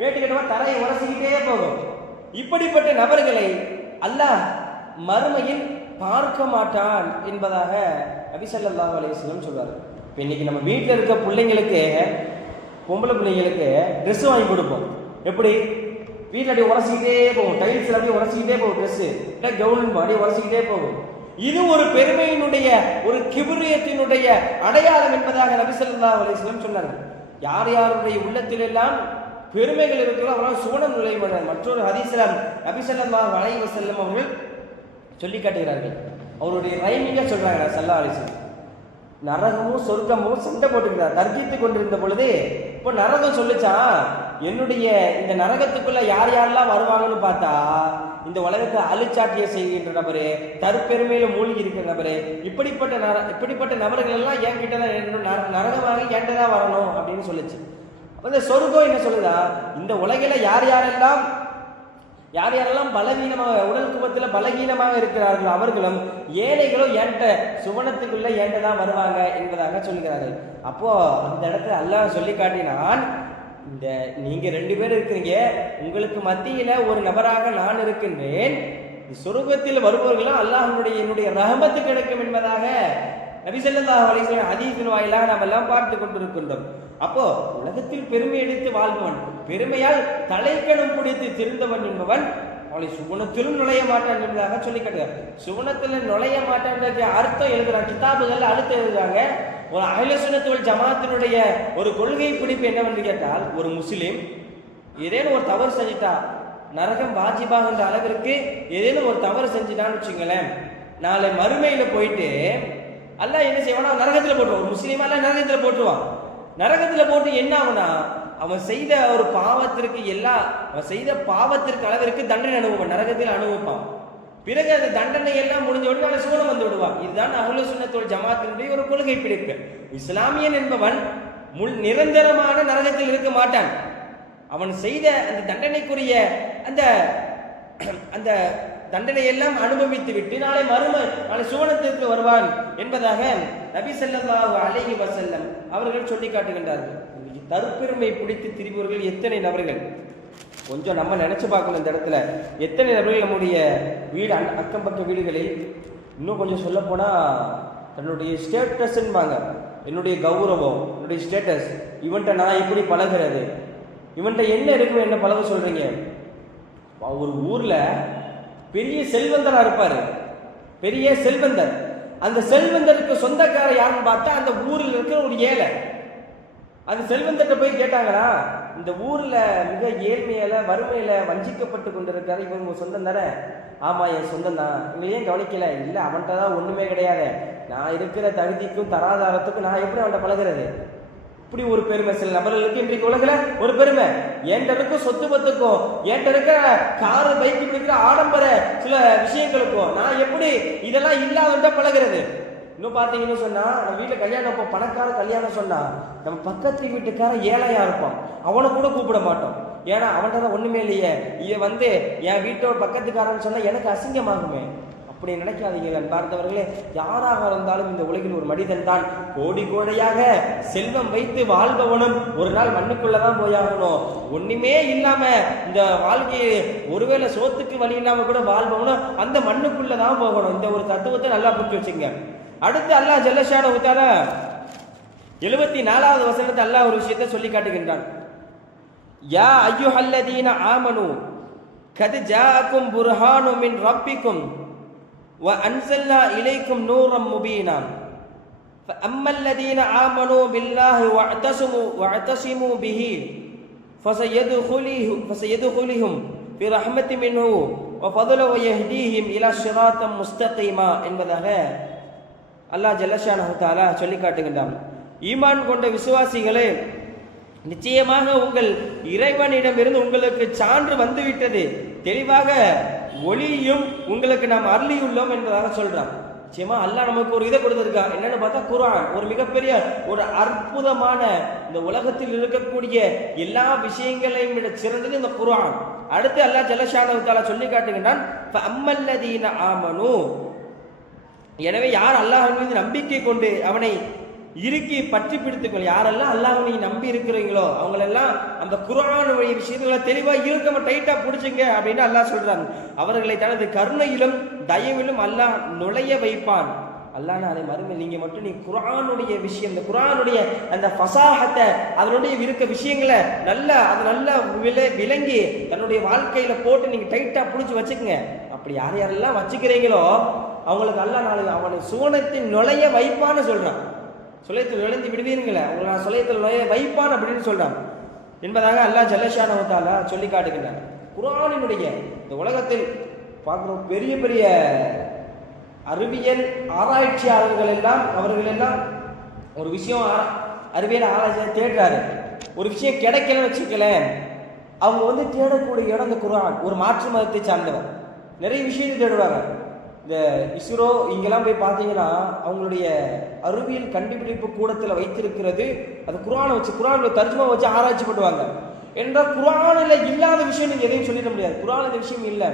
வேட்டி கட்டுவா தரையை உரசிக்கிட்டே போகும். இப்படிப்பட்ட நபர்களை அல்லாஹ் மறுமையில் பார்க்க மாட்டான் என்பதாக நபி ஸல்லல்லாஹு அலைஹி வஸல்லம் சொல்றாரு. இப்போ இன்னைக்கு நம்ம வீட்டில் இருக்க பிள்ளைங்களுக்கு, பொம்பளை பிள்ளைங்களுக்கு ட்ரெஸ் வாங்கி கொடுப்போம். எப்படி வீட்டில் அப்படியே உரசிக்கிட்டே போகும், டைல்ஸில் அப்படியே உரசிக்கிட்டே போகும், ட்ரெஸ்ஸு இல்லை கவுன் அப்படியே உரசிக்கிட்டே போகும். இது ஒரு பெருமையினுடைய, ஒரு கிபிரியத்தினுடைய அடையாளம் என்பதாக நபி ஸல்லல்லாஹு அலைஹி வஸல்லம் சொன்னார்கள். யார் யாருடைய உள்ளத்தில் எல்லாம் பெருமைகள் இருக்கிறோ அவரால் சுவனம் நுழைய மாட்டார். மற்றொரு ஹதீஸ்ல நபி ஸல்லல்லாஹு அலைஹி வஸல்லம் அவர்கள் சொல்லி காட்டுகிறார்கள். அவருடைய ரைமிங்கா சொல்றாங்க ஸல்லல்லாஹு அலைஹி வஸல்லம், நரகமும் சொர்க்கமும் சண்டை போட்டுக்கிறார், தர்க்கித்து கொண்டிருந்த பொழுது இப்போ நரகம் சொல்லிச்சா, என்னுடைய இந்த நரகத்துக்குள்ள யார் யாரெல்லாம் வருவாங்கன்னு பார்த்தா இந்த உலகத்தை அழிச்சாட்டிய செய்கின்ற நபரு, தற்பெருமையில மூழ்கி இருக்கிற நபரு, இப்படிப்பட்ட நபர்கள் எல்லாம் என்கிட்ட தான் நரகமாக என்கிட்டதான் வரணும் அப்படின்னு சொல்லிச்சு. அப்ப இந்த சொர்க்கம் என்ன சொல்லுதா, இந்த உலகில யார் யாரெல்லாம் பலவீனமாக, உடல் குபத்தில் பலவீனமாக இருக்கிறார்களோ அவர்களும் ஏழைகளும் என்கிட்ட சுவனத்துக்குள்ள என்கிட்ட தான் வருவாங்க என்பதாக சொல்லுகிறார்கள். அப்போ அந்த இடத்துல அல்லாஹ் சொல்லி காட்டினான், இந்த நீங்க 2 பேர் இருக்கிறீங்க, உங்களுக்கு மத்தியில ஒரு நபராக நான் இருக்கின்றேன், சொர்க்கத்தில் வருபவர்களும் அல்லாஹ்வுடைய என்னுடைய ரஹமத்து கிடைக்கும் என்பதாக நபி ஸல்லல்லாஹு அலைஹி வஸல்லம் ஹதீஸின் வாயிலாக நாம் எல்லாம் பார்த்து கொண்டிருக்கின்றோம். அப்போ உலகத்தில் பெருமை எடுத்து வாழ்பவன், பெருமையால் தலைக்கணம் பிடித்து திருந்தவன் என்பவன் அவளை சுகுணத்திலும் நுழைய மாட்டான் என்பதாக சொல்லி காட்டுகிறார். சுகுணத்தில் நுழைய மாட்டான் அர்த்தம் எழுதுறாங்க, கிதாபுகள் அடுத்து எழுதுறாங்க. ஒரு அஹ்ல சுன்னத் வல் ஜமாஅத்தினுடைய ஒரு கொள்கை பிடிப்பு என்னவென்று கேட்டால், ஒரு முஸ்லிம் ஏதேனும் ஒரு தவறு செஞ்சுட்டா, நரகம் வாஜிபாகின்ற அளவிற்கு ஏதேனும் ஒரு தவறு செஞ்சுட்டான்னு வச்சுங்களேன், நாளை மறுமையில போயிட்டு அல்லாஹ் என்ன செய்வானா, நரகத்துல போட்டுருவான். ஒரு முஸ்லீமா அல்ல நரகத்துல போட்டுருவான். நரகத்துல போட்டு என்ன ஆகுனா, அவன் செய்த ஒரு பாவத்திற்கு அவன் செய்த பாவத்திற்கு அளவிற்கு தண்டனை அனுபவம் நரகத்தில் அனுபவிப்பான். பிறகு அந்த தண்டனை எல்லாம் முடிஞ்ச உடனே அவன் சுவனம் வந்து விடுவான். இதுதான் அஹ்லு சுன்னத் வல் ஜமாஅத்தினுடைய ஒரு கொள்கை பிடிப்பு. இஸ்லாமியன் என்பவன் நிரந்தரமான நரகத்தில் இருக்க மாட்டான். அவன் செய்த அந்த தண்டனைக்குரிய அந்த தண்டனை எல்லாம் அனுபவித்து விட்டு நாளை சுவனத்திற்கு வருவான் என்பதாக நபி ஸல்லல்லாஹு அலைஹி வஸல்லம் அவர்கள் சொல்லி காட்டுகின்றார்கள். தற்பெருமை பிடித்து திரிபவர்கள் எத்தனை நபர்கள், கொஞ்சம் நம்ம நினைச்சு பார்க்கணும். இந்த இடத்துல எத்தனை நபர்கள் நம்முடைய வீடு, அக்கம் பக்க வீடுகளில், இன்னும் கொஞ்சம் சொல்ல போனா தன்னுடைய ஸ்டேட்டஸ்ன்பாங்க, என்னுடைய கௌரவம், என்னுடைய ஸ்டேட்டஸ், இவன்ட்ட நான் எப்படி பழகிறது, இவன்ட்ட என்ன இருக்கும், என்ன பழக சொல்றீங்க. ஒரு ஊர்ல பெரிய செல்வந்தரா இருப்பாரு, பெரிய செல்வந்தர். அந்த செல்வந்தருக்கு சொந்தக்கார யாருன்னு பார்த்தா அந்த ஊரில் இருக்கிற ஒரு ஏழை. அந்த செல்வந்தர்கிட்ட போய் கேட்டாங்களா, இந்த ஊர்ல மிக ஏழ்மையில வறுமையில வஞ்சிக்கப்பட்டு கொண்டிருக்காரு, இவங்க சொந்தம் தானே? ஆமா என் சொந்தம் தான். இவங்க ஏன் கவனிக்கல? இல்லை அவன்கிட்ட தான் ஒண்ணுமே கிடையாது, நான் இருக்கிற தகுதிக்கும் தராதாரத்துக்கும் நான் எப்படி அவன்கிட்ட பழகிறது? இப்படி ஒரு பெருமை சில நபர்களுக்கு இன்றைக்கு உலகில ஒரு பெருமை. என்கிட்ட இருக்கும் சொத்து பத்துக்கும், என்கிட்ட இருக்க காரு பைக்கு பிடிக்கிற ஆடம்பர சில விஷயங்களுக்கும் நான் எப்படி இதெல்லாம் இல்லாத பழகிறது? இன்னும் பார்த்தீங்கன்னு சொன்னா, நம்ம வீட்டில் கல்யாணம், இப்போ பணக்கார கல்யாணம் சொன்னா நம்ம பக்கத்து வீட்டுக்கார ஏழையா இருப்பான், அவனை கூட கூப்பிட மாட்டோம். ஏன்னா அவன்கிட்ட தான் ஒண்ணுமே இல்லையே, இவன் என் வீட்டோட பக்கத்துக்காரன்னு சொன்னா எனக்கு அசிங்கமாகுமே. அப்படி நினைக்காதீங்க பார்த்தவர்களே. யாராக இருந்தாலும் இந்த உலகில் ஒரு மனிதன் தான் கோடி கோடியாக செல்வம் வைத்து வாழ்பவனும் ஒரு நாள் மண்ணுக்குள்ளதான் போயாகணும். ஒண்ணுமே இல்லாம இந்த வாழ்க்கையை ஒருவேளை சோத்துக்கு வழி இல்லாம கூட வாழ்பவனும் அந்த மண்ணுக்குள்ளதான் போகணும். இந்த ஒரு தத்துவத்தை நல்லா புரிஞ்சு வச்சுங்க. அடுத்து அல்லாஹ் ஜல்லஷானஹு வ தஆலா 74வது வசனத்தை அல்லாஹ் ஒரு விஷயத்தை சொல்லி காட்டுகின்றான். யா அய்யுஹல்லதீன ஆமனு கத் ஜாஅக்கும் புர்ஹானு மின் ரப்பிக்கும் வ அன்ஸல்னா இலைக்கும் நூரம் முபீனா ஃபஅம்மல்லதீன ஆமனு பில்லாஹி வஅதஸிமு பிஹி ஃபஸயதுகுலுஹும் பிரஹ்மத்தி மின்ஹு வ ஃபضل வயஹ்தீஹிம் இலா ஸிராத்தம் முஸ்தகீமா என்பதாக அல்லாஹ் ஜல்லஷானஹு தஆலா சொல்லி காட்டுகின்றான். ஈமான் கொண்ட விசுவாசிகளே, நிச்சயமாக உங்கள் இறைவனிடமிருந்து உங்களுக்கு சான்று வந்துவிட்டது, தெளிவாக ஒளியும் உங்களுக்கு நாம் அருளியுள்ளோம் என்பதாக சொல்றான். நிச்சயமா அல்லாஹ் நமக்கு ஒரு இதை கொடுத்திருக்கான். என்னன்னு பார்த்தா குர்ஆன் ஒரு மிகப்பெரிய ஒரு அற்புதமான, இந்த உலகத்தில் இருக்கக்கூடிய எல்லா விஷயங்களையும் விட சிறந்தது இந்த குர்ஆன். அடுத்து அல்லாஹ் ஜல்ல ஷானஹு தஆலா சொல்லி காட்டுகின்றான், ஃபஅம்மல்லதீன ஆமனூ, எனவே யார் அல்லாஹ்வின் மீது நம்பிக்கை கொண்டு அவனை இறுக்கி பற்றி பிடித்துக்கொள், யாரெல்லாம் அல்லாஹ்வை நம்பி இருக்கிறீங்களோ அவங்களெல்லாம் அந்த குர்ஆனுடைய விஷயங்களை தெளிவா இருக்க டைட்டா பிடிச்சுங்க அப்படின்னு அல்லாஹ் சொல்றாங்க. அவர்களை தனது கருணையிலும் தயவிலும் அல்லாஹ் நுழைய வைப்பான். அல்லாஹ் அதை மறுமை நீங்க மட்டும் நீ குர்ஆனுடைய விஷயம், இந்த குர்ஆனுடைய அந்த ஃபசாஹத்தை, அதனுடைய இருக்க விஷயங்களை நல்லா விளங்கி தன்னுடைய வாழ்க்கையில போட்டு நீங்க டைட்டா பிடிச்சி வச்சுக்கங்க. அப்படி யாரெல்லாம் வச்சுக்கிறீங்களோ அவங்களுக்கு அல்லாஹ் நாளை அவனை சுவனத்தின் நுழைய வைப்பான்னு சொல்றான். சுலைத்தில் நுழைந்து விடுவீர்களே அவங்களை நான் சுலைத்தில் நுழைய வைப்பான் அப்படின்னு சொல்றான் என்பதாக அல்லாஹ் ஜல்ல ஷானஹு தஆலா சொல்லி காட்டுகின்றான். குர்ஆனினுடைய இந்த உலகத்தில் பார்க்கிறோம் பெரிய பெரிய அறிவியல் ஆராய்ச்சியாளர்கள் எல்லாம் அவர்கள் எல்லாம் ஒரு விஷயம் அறிவியல் ஆராய்ச்சியை தேடுறாரு. ஒரு விஷயம் கிடைக்கலன்னு வச்சுக்கல, அவங்க தேடக்கூடிய இடம் இந்த குர்ஆன். ஒரு மாற்று மதத்தை சார்ந்தவர் நிறைய விஷயத்தை தேடுவாங்க. இந்த இஸ்ரோ இங்கெல்லாம் போய் பார்த்தீங்கன்னா அவங்களுடைய அறிவியல் கண்டுபிடிப்பு கூடத்தில் வைத்திருக்கிறது அது குர்ஆனை வச்சு, குர்ஆனை தர்ஜுமா வச்சு ஆராய்ச்சி பண்ணுவாங்க. என்றால் குர்ஆனில் இல்லாத விஷயம் நீங்க எதையும் சொல்லிட முடியாது. குர்ஆன் இந்த விஷயம் இல்லை.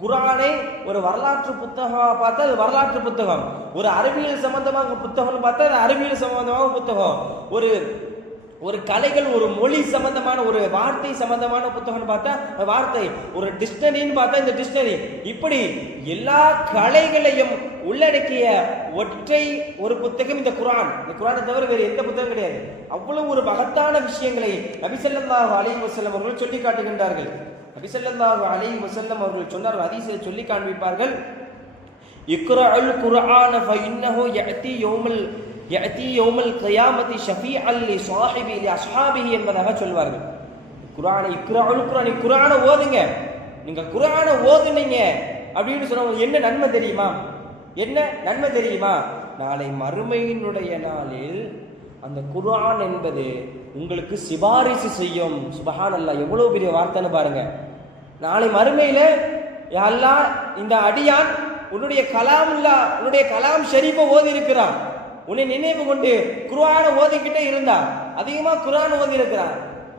குர்ஆனை ஒரு வரலாற்று புத்தகம் பார்த்தா அது வரலாற்று புத்தகம், ஒரு அறிவியல் சம்பந்தமாக புத்தகம்னு பார்த்தா அது அறிவியல் சம்பந்தமாக புத்தகம், ஒரு கலைகள் ஒரு மொழி சம்பந்தமான ஒரு வார்த்தை சம்பந்தமான புத்தகம்னு பார்த்தா வார்த்தை, ஒரு டிக்ஷனரின்னு பார்த்தா இந்த டிக்ஷனரி, இப்படி எல்லா கலைகளையும் உள்ளடக்கிய ஒற்றை ஒரு புத்தகம் இந்த குர்ஆன். இந்த குர்ஆனை தவிர வேறு எந்த புத்தகம் கிடையாது. அவ்வளவு ஒரு மகத்தான விஷயங்களை நபி ஸல்லல்லாஹு அலைஹி வஸல்லம் அவர்கள் சொல்லி காட்டுகின்றார்கள். நபி ஸல்லல்லாஹு அலைஹி வஸல்லம் அவர்கள் சொன்னார், ஹதீஸில் சொல்லி காண்பிப்பார்கள், இக்ரஅல் குர்ஆன ஃபஇன்னஹு யஅதி யௌமல் கியாமத்தி ஷஃபீஅல் லிஸாஹிபி லிஅஸ்ஹாபிஹி என்பதாக சொல்வார்கள். குர்ஆனை இக்ரஅல் குர்ஆன், குர்ஆனை ஓதுங்க, நீங்க குர்ஆனை ஓதுனீங்க அப்படின்னு சொன்னா என்ன நன்மை தெரியுமா? என்ன நன்மை தெரியுமா? நாளை மறுமையினுடைய நாளில் அந்த குர்ஆன் என்பது உங்களுக்கு சிபாரிசு செய்யும். சுப்ஹானல்லாஹ், எவ்வளவு பெரிய வார்த்தைன்னு பாருங்க. நாளை மறுமையில யா அல்லாஹ் இந்த அடியான் உன்னுடைய கலாம் ஷரீஃபை ஓதி இருக்கிறான், உன்னை நினைவு கொண்டு குர்ஆனை ஓதிக்கிட்டே இருந்தா, அதிகமா குர்ஆன் ஓதி இருக்கிறான்,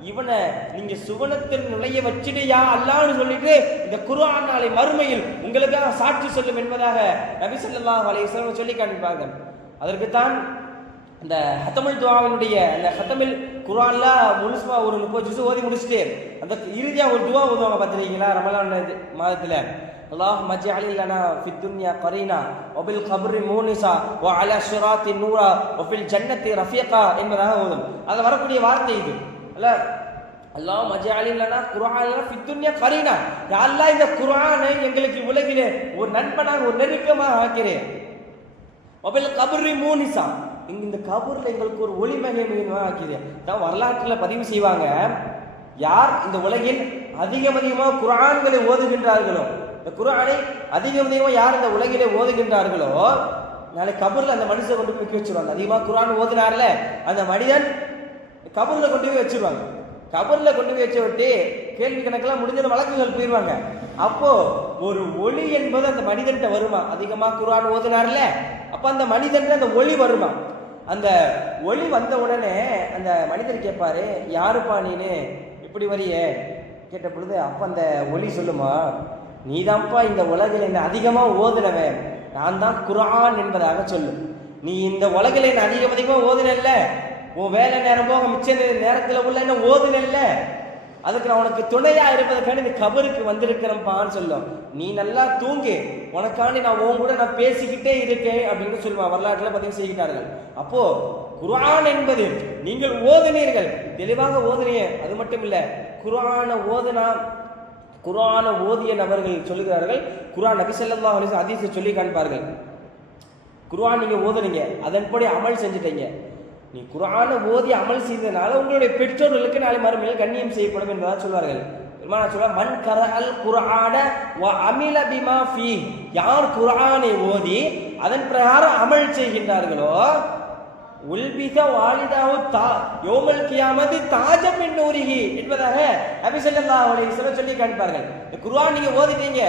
இவனை நீங்க சுவனத்தில் நுழைய வச்சிடுயா அல்லாஹ்னு சொல்லிட்டு இந்த குர்ஆன் நாளை மறுமையில் உங்களுக்காக சாட்சி சொல்லும் என்பதாக நபி ஸல்லல்லாஹு அலைஹி வஸல்லம் சொல்லி காண்பிப்பார்கள். அதற்குத்தான் இந்த ஹத்தமுல் துஆவினுடைய அந்த ஹத்தமில் குர்ஆன்ல முழுசுமா ஒரு 30 ஜுஸ் ஓதி முடிச்சுட்டு அந்த இறுதியா ஒரு துஆ ஓதுவாங்க பார்த்திருக்கீங்களா? ரமலான் மாதத்துல اللهم اجعل لنا في الدنيا قرينا وفي القبر مونسا وعلى الصراط نورا وفي الجنة رفيقا என்பதாக ஓதும். அது வரக்கூடிய வார்த்தை இது. اللهم اجعل لنا قرآنا في الدنيا قرينا, யா அல்லாஹ் இந்த குர்ஆனை எங்களுக்கு உலகிலே ஒரு நண்பனாக ஒரு நெருக்கமாக ஆக்கிறேன். وفي القبر مونسا, இந்த கபர்ல எங்களுக்கு ஒரு ஒளிமயமாக ஆக்கிறேன். தான் வரலாற்றுல பதிவு செய்வாங்க, யார் இந்த உலகில் அதிகமாக குர்ஆன்களை ஓதுகின்றார்களோ, இந்த குர்ஆனை அதிகமாக யார் இந்த உலகிலே ஓதுகின்றார்களோ, நாளை கபர்ல அந்த மனுஷனை கொண்டு போய் வச்சிருவாங்க. அதிகமாக குர்ஆன் ஓதுனார்ல அந்த மனிதன் கபர்ல கொண்டு போய் வச்சிருவாங்க. கபர்ல கொண்டு போய் வச்சு விட்டு கேள்வி கணக்கெல்லாம் முடிஞ்ச வழக்குகள் போயிடுவாங்க. அப்போ ஒரு ஒளி என்பது அந்த மனிதன்கிட்ட வருமா? அதிகமாக குர்ஆன் ஓதுனார்ல, அப்ப அந்த மனிதன் அந்த ஒளி வருமா? அந்த ஒளி வந்த உடனே அந்த மனிதர் கேட்பாரு, யாருப்பா நீனு இப்படி வரியே கேட்ட பொழுது, அப்ப அந்த ஒளி சொல்லுமா, நீதான்ப்பா இந்த உலகில் என்ன அதிகமா ஓதுனவன், நான் தான் குர்ஆன் என்பதாக சொல்லும். நீ இந்த உலகில் என்ன அதிகமா ஓதுனல்ல, உன் வேலை நேரம் போக மிச்ச நேரத்தில் உள்ள என்ன ஓதுனல்ல, அதுக்கு நான் உனக்கு துணையா இருப்பதற்கான இந்த கபருக்கு வந்திருக்கிறேன்பான்னு சொல்லும். நீ நல்லா தூங்கு, உனக்காண்டி நான் உன் கூட நான் பேசிக்கிட்டே இருக்கேன் அப்படின்னு சொல்லுவான். வரலாற்றுல பதிவு செய்கிறார்கள். அப்போ குர்ஆன் என்பது நீங்கள் ஓதுனீர்கள், தெளிவாக ஓதுனீங்க. அது மட்டும் இல்ல, குர்ஆனை ஓதிய நபர்கள் சொல்லுகிறார்கள், குர்ஆன் நபி ஸல்லல்லாஹு அலைஹி வஸல்லம் ஹதீஸை சொல்லி காண்பார்கள், குர்ஆன் நீங்க ஓதுனீங்க, அதன்படி அமல் செஞ்சுட்டீங்க, நீ குர்ஆனை ஓதி அமல் செய்ததனால உங்களுடைய பெற்றோர்களுக்கு நாளை மறுமையில் கண்ணியம் செய்யப்படும் என்பதாக சொல்வார்கள். மன் கரஅல் குர்ஆன வ அமில பிமா ஃபீஹ், யார் குர்ஆனை ஓதி அதன் பிரகாரம் அமல் செய்கின்றார்களோ, உல்பிக வாலிதாவு யௌமல் கியாமத்தி தாஜம் மின் நூரிஹி என்பதாக நபி ஸல்லல்லாஹு அலைஹி வஸல்லம் சொல்லி காண்பார்கள். இந்த குர்ஆன் நீங்க ஓதிட்டீங்க,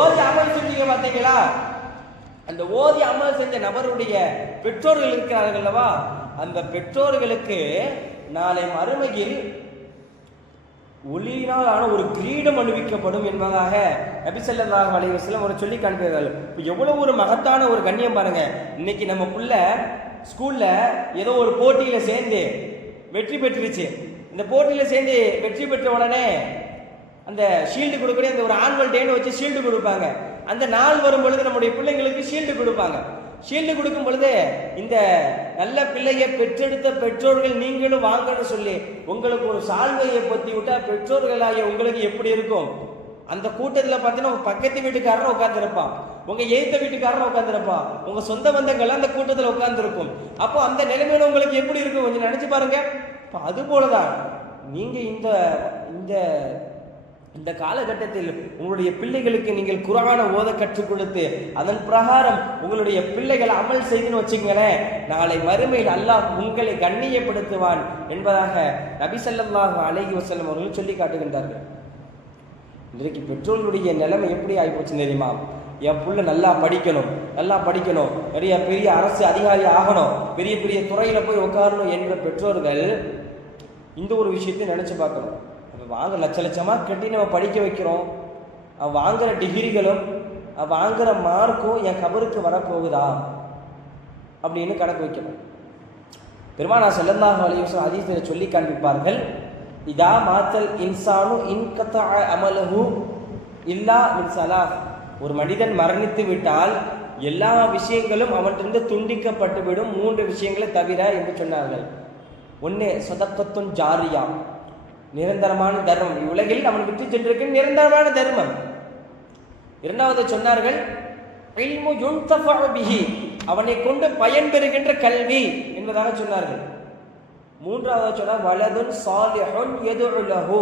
ஓதி அமல் செஞ்சீங்க பாத்தீங்களா, அந்த ஓதி அமல் செஞ்ச நபருடைய பெற்றோர்கள் இருக்கிறார்கள் அல்லவா, அந்த பெற்றோர்களுக்கு நாளை மறுமையில் ஒளியினால் ஆன ஒரு கிரீடம் அணிவிக்கப்படும் என்பதாக நபி ஸல்லல்லாஹு அலைஹி வஸல்லம் ஒரு சொல்லி காண்பார்கள். எவ்வளவு ஒரு மகத்தான ஒரு கண்ணியம் பாருங்க. இன்னைக்கு நம்ம புள்ள ஸ்கூல்ல ஏதோ ஒரு போட்டியில சேர்ந்து வெற்றி பெற்றுருச்சு. இந்த போட்டியில சேர்ந்து வெற்றி பெற்ற உடனே அந்த ஷீல்டு கொடுக்கக்கூடிய அந்த ஒரு ஆனுவல் டேன்னு வச்சு ஷீல்டு கொடுப்பாங்க. அந்த நாள் வரும் பொழுது நம்முடைய பிள்ளைங்களுக்கு ஷீல்டு கொடுப்பாங்க. ஷீல்டு கொடுக்கும் பொழுது இந்த நல்ல பிள்ளையை பெற்றெடுத்த பெற்றோர்கள் நீங்களும் வாங்கன்னு சொல்லி உங்களுக்கு ஒரு சால்வையை பத்தி விட்டா பெற்றோர்களாகிய உங்களுக்கு எப்படி இருக்கும்? அந்த கூட்டத்தில் பார்த்தீங்கன்னா உங்க பக்கத்து வீட்டுக்காரன் உட்காந்துருப்பான், உங்க எய்த்த வீட்டுக்காரன் உட்காந்துருப்பான், உங்க சொந்த பந்தங்கள் அந்த கூட்டத்தில் உட்கார்ந்துருக்கும். அப்போ அந்த நிலைமையில உங்களுக்கு எப்படி இருக்கும் கொஞ்சம் நினைச்சு பாருங்க. அது போலதான் நீங்க இந்த இந்த இந்த காலகட்டத்தில் உங்களுடைய பிள்ளைகளுக்கு நீங்கள் குர்ஆனை ஓத கற்றுக் கொடுத்து அதன் பிரகாரம் உங்களுடைய பிள்ளைகள் அமல் செய்துன்னு வச்சுங்களேன், நாளை மறுமையில் அல்லாஹ் உங்களை கண்ணியப்படுத்துவான் என்பதாக நபி ஸல்லல்லாஹு அலைஹி வஸல்லம் அவர்கள் சொல்லி காட்டுகின்றார்கள். இன்றைக்கு பெற்றோர்களுடைய நிலைமை எப்படி ஆகிப்போச்சு தெரியுமா? என் புள்ள நல்லா படிக்கணும், நிறைய பெரிய அரசு அதிகாரி ஆகணும், பெரிய பெரிய துறையில போய் உட்காரணும் என்ற பெற்றோர்கள் இந்த ஒரு விஷயத்தை நினைச்சு பார்க்கணும். வாங்க லட்ச லட்சமா கட்டி நம்ம படிக்க வைக்கிறோம், வாங்குற டிகிரிகளும் வாங்குற மார்க்கும் என் கபருக்கு வரப்போகுதா அப்படின்னு கணக்கு வைக்கணும். பெருமானார் ஸல்லல்லாஹு அலைஹி வஸல்லம் ஹதீஸில் சொல்லி காண்பிப்பார்கள், இதா மாத்தல் இன்சானு இன்கதஅ அமலுஹு இல்லா மின் ஸலாஸ். ஒரு மனிதன் மரணித்து விட்டால் எல்லா விஷயங்களும் அவனிலிருந்து துண்டிக்கப்பட்டு விடும், 3 விஷயங்களை தவிர என்று சொன்னார்கள். ஒன்று சதக்கத்துன் ஜாரியா, நிரந்தரமான தர்மம், இவ்வுலகில் அவன் விட்டு சென்றிருக்க நிரந்தரமான தர்மம். இரண்டாவது சொன்னார்கள் இல்மு யுன்தஃபஉ பிஹி, அவனை கொண்டு பயன் பெறுகின்ற கல்வி என்பதாக சொன்னார்கள். மூன்றாவது சொன்னார் வலதுன் சாலிஹுன் யதுஉ லஹு,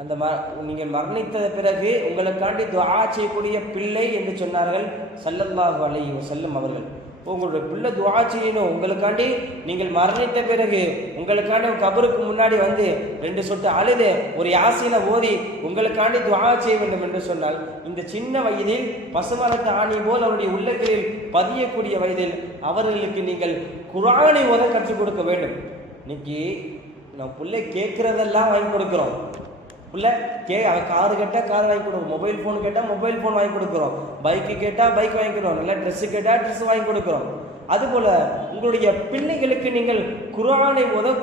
அந்த நீங்கள் மரணித்த பிறகு உங்களுக்காண்டி துஆ செய்யக்கூடிய பிள்ளை என்று சொன்னார்கள் ஸல்லல்லாஹு அலைஹி வஸல்லம் அவர்கள். உங்களுடைய பிள்ளை துஆ செய்யணும், உங்களுக்காண்டி நீங்கள் மரணித்த பிறகு உங்களுக்காண்டி கபருக்கு முன்னாடி வந்து 2 சொட்டு அழுது ஒரு யாசீனை ஓதி உங்களுக்காண்டி துஆ செய்ய வேண்டும் என்று சொன்னால், இந்த சின்ன வயதில் பசுமரத்து ஆணி போல் அவருடைய உள்ளங்களில் பதியக்கூடிய வயதில் அவர்களுக்கு நீங்கள் குர்ஆனை ஓத கற்றுக் கொடுக்க வேண்டும். இன்னைக்கு நம்ம பிள்ளை கேட்கறதெல்லாம் வாங்கி கொடுக்குறோம். பிள்ளை அவன் காரு கேட்டால் கார் வாங்கி கொடுக்குறோம், மொபைல் ஃபோன் கேட்டால் மொபைல் ஃபோன் வாங்கி கொடுக்குறோம், பைக்கு கேட்டால் பைக் வாங்கி கொடுக்குறோம், நல்லா ட்ரெஸ்ஸு கேட்டால் ட்ரெஸ் வாங்கி கொடுக்குறோம். அதுபோல உங்களுடைய பிள்ளைகளுக்கு நீங்கள் குர்ஆனை ஓத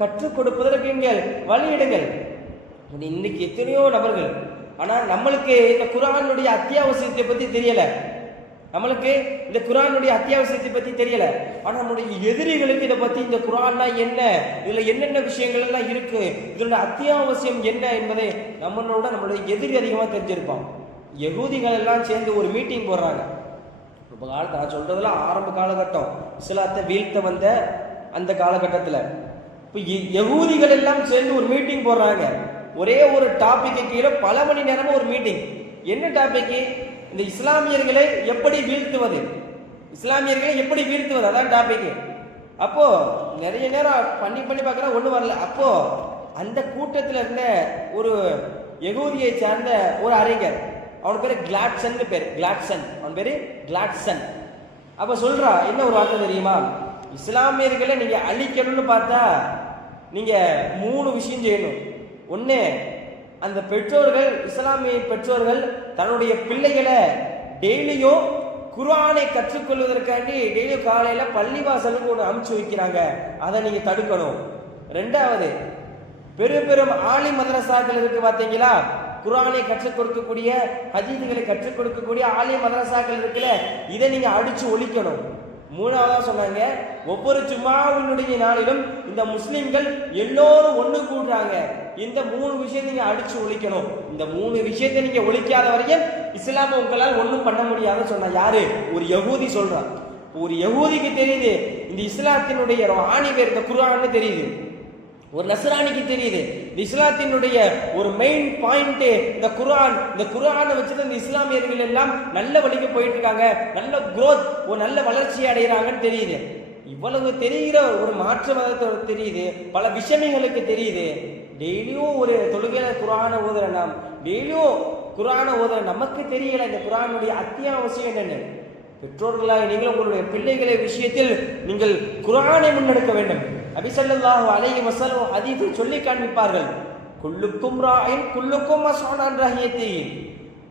கற்றுக் கொடுப்பதற்கு நீங்கள் வழியிடுங்கள். இன்னைக்கு எத்தனையோ நபர்கள், ஆனால் நம்மளுக்கு இந்த குர்ஆனுடைய அத்தியாவசியத்தை பற்றி தெரியலை, நம்மளுக்கு இந்த குர்ஆனுடைய அத்தியாவசியத்தை பற்றி தெரியல. ஆனால் நம்முடைய எதிரிகளுக்கு இதை பற்றி இந்த குர்ஆன்னா என்ன, இதில் என்னென்ன விஷயங்கள் எல்லாம் இருக்கு, இதனுடைய அத்தியாவசியம் என்ன என்பதை நம்மளுடைய எதிரி அதிகமாக தெரிஞ்சிருப்பான். யகூதிகள் எல்லாம் சேர்ந்து ஒரு மீட்டிங் போடுறாங்க. ரொம்ப காலத்தை நான் சொல்றதெல்லாம் ஆரம்ப காலகட்டம், இஸ்லாத்தை வீழ்த்த வந்த அந்த காலகட்டத்தில் இப்போ யகூதிகள் எல்லாம் சேர்ந்து ஒரு மீட்டிங் போடுறாங்க. ஒரே ஒரு டாபிக்கு கீழே பல மணி நேரமும் ஒரு மீட்டிங். என்ன டாபிக்? இந்த இஸ்லாமியர்களை எப்படி வீழ்த்துவது, அதான் டாபிக். அப்போ நிறைய நேரம் பண்ணி பார்க்குற ஒன்றும் வரல. அப்போ அந்த கூட்டத்தில் இருந்த ஒரு யகூதியை சார்ந்த ஒரு அறிஞர், அவன் பேரு கிளாட்சன். அப்ப சொல்றா என்ன ஒரு வார்த்தை தெரியுமா? இஸ்லாமியர்களை நீங்க அழிக்கணும்னு பார்த்தா நீங்க 3 விஷயம் செய்யணும். ஒண்ணு, அந்த பெற்றோர்கள், இஸ்லாமிய பெற்றோர்கள் தன்னுடைய பிள்ளைகளை டெய்லியும் குர்ஆனை கற்றுக்கொள்வதற்காண்டி டெய்லியும் காலையில பள்ளிவாசலுக்கு ஒன்று அனுப்பிச்சு வைக்கிறாங்க, அதை நீங்க தடுக்கணும். 2வது, பெரும் ஆலி மதரசாக்கள் இருக்கு பார்த்தீங்களா, குர்ஆனை கற்றுக் கொடுக்கக்கூடிய, ஹதீஸ்களை கற்றுக் கொடுக்கக்கூடிய ஆலி மதரசாக்கள் இருக்குல்ல, இதை நீங்க அடிச்சு ஒழிக்கணும். 3வதா சொன்னாங்க, ஒவ்வொரு ஜும்ஆவினுடைய நாளிலும் இந்த முஸ்லிம்கள் எல்லோரும் ஒன்று கூடுறாங்க, இந்த 3 விஷயத்தை நீங்க அடிச்சு ஒழிக்கணும். இந்த 3 விஷயத்தை நீங்க ஒழிக்காத வரைக்கும் இஸ்லாம உங்களால் ஒன்றும் பண்ண முடியாதுன்னு சொன்னா யாரு? ஒரு யகூதி சொல்றான். ஒரு யகூதிக்கு தெரியுது இந்த இஸ்லாத்தினுடைய ஆணிவேர் இந்த குர்ஆன்னு தெரியுது, ஒரு நஸ்ரானிக்கு தெரியுது இந்த இஸ்லாத்தினுடைய ஒரு மெயின் பாயிண்ட் இந்த குர்ஆன். இந்த குர்ஆனை வச்சுட்டு இந்த இஸ்லாமியர்கள் எல்லாம் நல்ல வழிக்கு போயிட்டு இருக்காங்க, நல்ல குரோத், ஒரு நல்ல வளர்ச்சி அடைகிறாங்கன்னு தெரியுது. இவ்வளவு தெரிகிற ஒரு மாற்று மதத்தோடு தெரியுது, பல விஷயங்களுக்கு தெரியுது. டெய்லியும் ஒரு தொழுகையில குர்ஆனை ஓதுற நாம், டெய்லியும் குர்ஆனை ஓதுற நமக்கு தெரியல இந்த குர்ஆனுடைய அத்தியாவசியம் என்னன்னு. பெற்றோர்களாக நீங்கள் உங்களுடைய பிள்ளைகளை விஷயத்தில் நீங்கள் குர்ஆனை முன்னெடுக்க வேண்டும். நபி ஸல்லல்லாஹு அலைஹி வஸல்லம் ஹதீஸை சொல்லி காண்பிப்பார்கள், குல்லுக்கும் ராயின் குல்லுக்கும் மஸ்ஊலன் அன் ரஹியத்திஹி.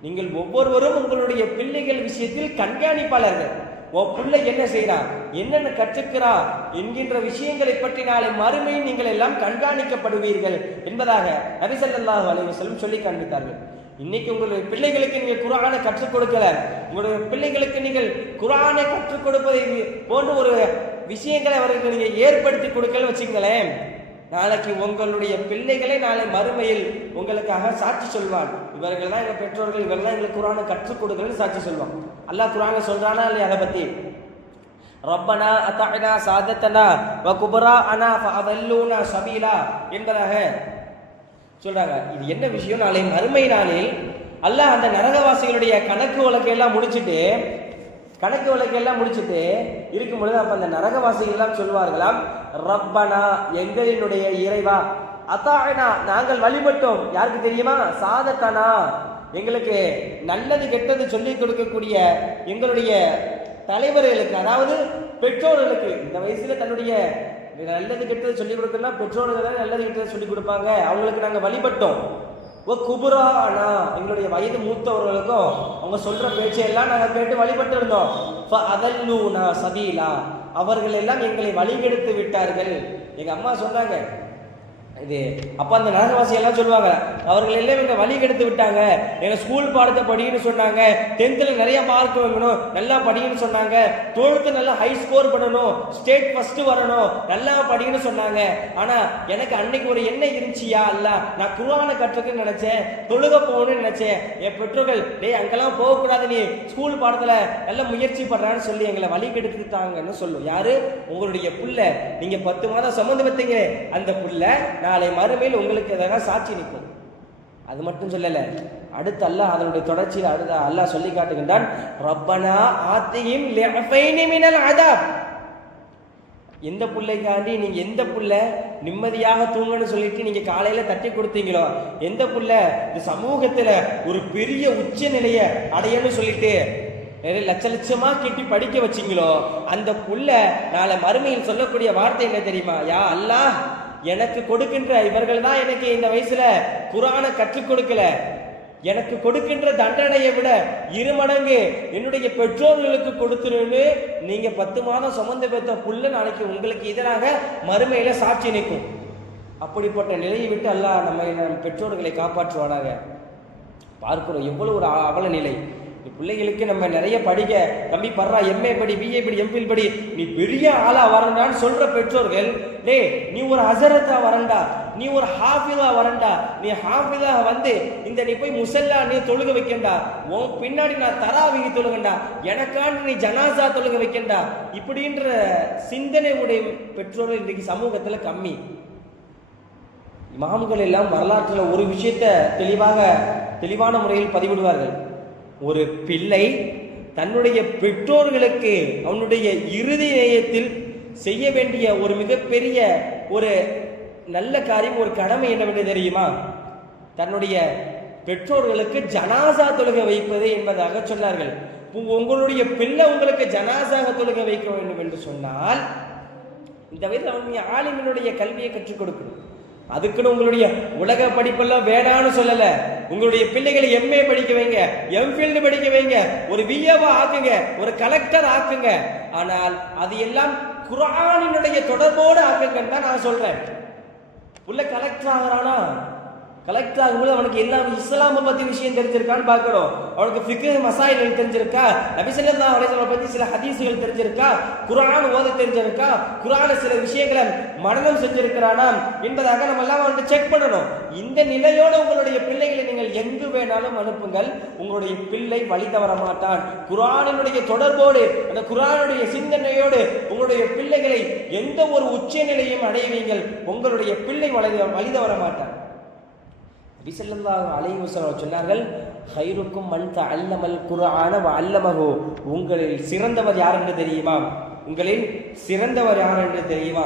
நீங்கள் ஒவ்வொருவரும் உங்களுடைய பிள்ளைகள் விஷயத்தில் கண்காணிப்பாளர்கள். பிள்ளை என்ன செய்யறான், என்னென்ன கற்றுக்கிறா என்கின்ற விஷயங்களை பற்றி நாளை மறுமையில் நீங்கள் எல்லாம் கண்காணிக்கப்படுவீர்கள் என்பதாக நபி ஸல்லல்லாஹு அலைஹி வஸல்லம் சொல்லி காண்பித்தார்கள். இன்னைக்கு உங்களுடைய பிள்ளைகளுக்கு நீங்கள் குர்ஆனை கற்றுக் கொடுக்கல, உங்களுடைய பிள்ளைகளுக்கு நீங்கள் குர்ஆனை கற்றுக் கொடுப்பதை போன்ற ஒரு விஷயங்களை அவர்களுக்கு நீங்க ஏற்படுத்தி கொடுக்கல வச்சுங்களேன், நாளைக்கு உங்களுடைய பிள்ளைகளை நாளை மறுமையில் உங்களுக்காக சாட்சி சொல்வான். இவர்கள் தான் எங்க பெற்றோர்கள், இவர்கள் தான் எங்களுக்கு குர்ஆனை கற்றுக் கொடுக்கலன்னு சாட்சி சொல்வான். அல்லாஹ் குர்ஆன்ல சொல்றானா இல்லையா அதை பத்தி? ரப்பனா அத்தஅனா சாதத்தனா வ குபராஅனா ஃபஅதல்லூனா சபீலா என்பதாக சொல்றாங்க. இது என்ன விஷயம்? நாளை மறுமை நாளில் அல்லாஹ் அந்த நரகவாசிகளுடைய கணக்கு வழக்கையெல்லாம் முடிச்சுட்டு இருக்கும் பொழுது அப்ப அந்த நரகவாசிகள் எல்லாம் சொல்வார்களாம், ரப்பனா எங்களினுடைய இறைவா, அத்தாஅனா நாங்கள் வழிபட்டோம், யாருக்கு தெரியுமா? சாதத்தனா எங்களுக்கு நல்லது கெட்டது சொல்லிக் கொடுக்கக்கூடிய எங்களுடைய தலைவர்களுக்கு, அதாவது பெற்றோர்களுக்கு. இந்த வயசுல தன்னுடைய நல்லது கெட்டது சொல்லிக் கொடுக்கணும்னா பெற்றோர்கள் தான் நல்லது கெட்டது சொல்லிக் கொடுப்பாங்க, அவங்களுக்கு நாங்கள் வழிபட்டோம். குபுரானா எங்களுடைய வயது மூத்தவர்களுக்கும் அவங்க சொல்ற பேச்சையெல்லாம் நாங்கள் கேட்டு வழிபட்டு இருந்தோம். ஃபஅதல்லூனா சபீலா அவர்கள் எல்லாம் எங்களை வழிகெடுத்து விட்டார்கள். எங்க அம்மா சொன்னாங்க இது. அப்ப அந்த நரகவாசி எல்லாம் சொல்லுவாங்க, அவர்கள் எல்லாம் எங்க வழி கெடுத்து விட்டாங்க, எங்க ஸ்கூல் பாடத்தை படின்னு சொன்னாங்க, 10th நிறைய மார்க் வாங்கணும், நல்லா படின்னு சொன்னாங்க, 12th நல்லா ஹை ஸ்கோர் பண்ணணும், ஸ்டேட் ஃபர்ஸ்ட் வரணும், நல்லா படின்னு சொன்னாங்க. ஆனா எனக்கு அன்னைக்கு ஒரு எண்ணம் இருந்துச்சியா, அல்ல நான் குர்ஆனை கற்றுக்குன்னு நினைச்சேன், தொழுக போகணும்னு நினைச்சேன். என் பெற்றோர்கள் டேய் அங்கெல்லாம் போகக்கூடாது, நீ ஸ்கூல் பாடத்துல நல்ல முயற்சி பண்றான்னு சொல்லி எங்களை வழி கெடுத்துட்டாங்கன்னு சொல்லும். யாரு? உங்களுடைய புள்ள. நீங்க 10 மாதம் சம்மந்தம் வைத்தீங்க, அந்த புள்ள நாளை மறுமையில் உங்களுக்கு எதாக சாட்சி நிற்கும். அது மட்டும் சொல்லல, அடுத்து அல்லாஹ் அதனுடைய தொடர்ச்சியில் அடுத்த அல்லாஹ் சொல்லி காட்டுகின்றான், ரப்பனா ஆத்திஹிம் லிஅஃபைனி மினல் அதாப். எந்த புள்ளைக்காண்டி நீங்க எந்த புள்ள நிம்மதியாக தூங்கன்னு சொல்லிட்டு நீங்க காலையில தட்டி கொடுத்தீங்களோ, எந்த புள்ள இந்த சமூகத்துல ஒரு பெரிய உச்ச நிலையை அடையன்னு சொல்லிட்டு லட்ச லட்சமா கட்டி படிக்க வச்சீங்களோ, அந்த புள்ள நாளை மறுமையில் சொல்லக்கூடிய வார்த்தை என்ன தெரியுமா? யா அல்லாஹ், எனக்கு கொடுக்கின்ற இவர்கள் தான் எனக்கு இந்த வயசுல குர்ஆனை கற்றுக் கொடுக்கல, எனக்கு கொடுக்கின்ற தண்டனையை விட 2 மடங்கு என்னுடைய பெற்றோர்களுக்கு கொடுத்துருன்னு நீங்க 10 மாதம் சுமந்து பெற்ற புள்ள நாளைக்கு உங்களுக்கு எதிராக மறுமையில சாட்சி நிற்கும். அப்படிப்பட்ட நிலையை விட்டு அல்லாஹ் நம்ம பெற்றோர்களை காப்பாற்றுவானாக. பார்க்கிறோம் எவ்வளவு ஒரு அவல நிலை. பிள்ளைகளுக்கு நம்ம நிறைய படிக்க, தம்பி படுறா, எம்ஏ படி, பிஏ படி, எம்பில் படி, நீ பெரிய ஆளா வரண்டான்னு சொல்ற பெற்றோர்கள், டே நீ ஒரு ஹஸரத்தா வரண்டா, நீ ஒரு ஹாஃபிதா வரண்டா, நீ ஹாஃபிதா வந்து இந்த நீ போய் முஸல்லா நீ தொழுக வைக்கண்டா, உன் பின்னாடி நான் தராவிஹ் தொழுகண்டா, எனக்காண்டு நீ ஜனாசா தொழுக வைக்கண்டா, இப்படின்ற சிந்தனை உடைய பெற்றோர்கள் இன்றைக்கு சமூகத்துல கம்மி. இமாம்கள் எல்லாம் வரலாற்றில் ஒரு விஷயத்தை தெளிவான முறையில் பதிவிடுவார்கள். ஒரு பிள்ளை தன்னுடைய பெற்றோர்களுக்கு அவனுடைய இறுதி நேயத்தில் செய்ய வேண்டிய ஒரு மிகப்பெரிய ஒரு நல்ல காரியம், ஒரு கடமை என்னவென்று தெரியுமா? தன்னுடைய பெற்றோர்களுக்கு ஜனாசா தொழுகை வைப்பது என்பதாக சொன்னார்கள். உங்களுடைய பிள்ளை உங்களுக்கு ஜனாசாக தொழுகை வைக்க வேண்டும் என்று சொன்னால் இந்த வயதில் அவனுடைய ஆலிமினுடைய கல்வியை கற்றுக் கொடுக்கணும். அதுக்குன்னு உங்களுடைய உலக படிப்பெல்லாம் வேணான்னு சொல்லல. உங்களுடைய பிள்ளைகளை எம்ஏ படிக்க வைங்க, எம்ஃபில்டு படிக்க வைங்க, ஒரு பிஏவா ஆக்குங்க, ஒரு கலெக்டர் ஆக்குங்க. ஆனால் அது எல்லாம் குர்ஆனினுடைய தொடர்போடு ஆக்குங்கன்னு தான் நான் சொல்றேன். உள்ள கலெக்டர் ஆகிறானா, கலெக்டர் ஆகும்போது அவனுக்கு எல்லா இஸ்லாமை பத்தி விஷயம் தெரிஞ்சிருக்கான்னு பார்க்கிறோம். அவனுக்கு ஃபிக்ஹ் மசாயில் தெரிஞ்சிருக்கா, நபி ஸல்லல்லாஹு அலைஹி வஸல்லம் பத்தி சில ஹதீஸ்கள் தெரிஞ்சிருக்கா, குர்ஆன் ஓத தெரிஞ்சிருக்கா, குர்ஆன்ல சில விஷயங்களை மனனம் செஞ்சிருக்கிறானா என்பதாக நம்ம எல்லாம் வந்து செக் பண்ணணும். இந்த நிலையோடு உங்களுடைய பிள்ளைகளை நீங்கள் எங்கு வேணாலும் அனுப்புங்கள், உங்களுடைய பிள்ளை வழி தவற மாட்டான். குர்ஆனினுடைய தொடர்போடு, அந்த குர்ஆனுடைய சிந்தனையோடு உங்களுடைய பிள்ளைகளை எந்த ஒரு உச்ச நிலையும் அடைவீங்கள், உங்களுடைய பிள்ளை வழி தவற மாட்டான். நபி ஸல்லல்லாஹு அலைஹி வஸல்லம் சொன்னார்கள், ஹைருக்கும் மன் தஅல்லமல் குர்ஆன வ அல்லமஹு. உங்களில் சிறந்தவர் யார் என்று தெரியுமா? உங்களில் சிறந்தவர் யார் என்று தெரியுமா?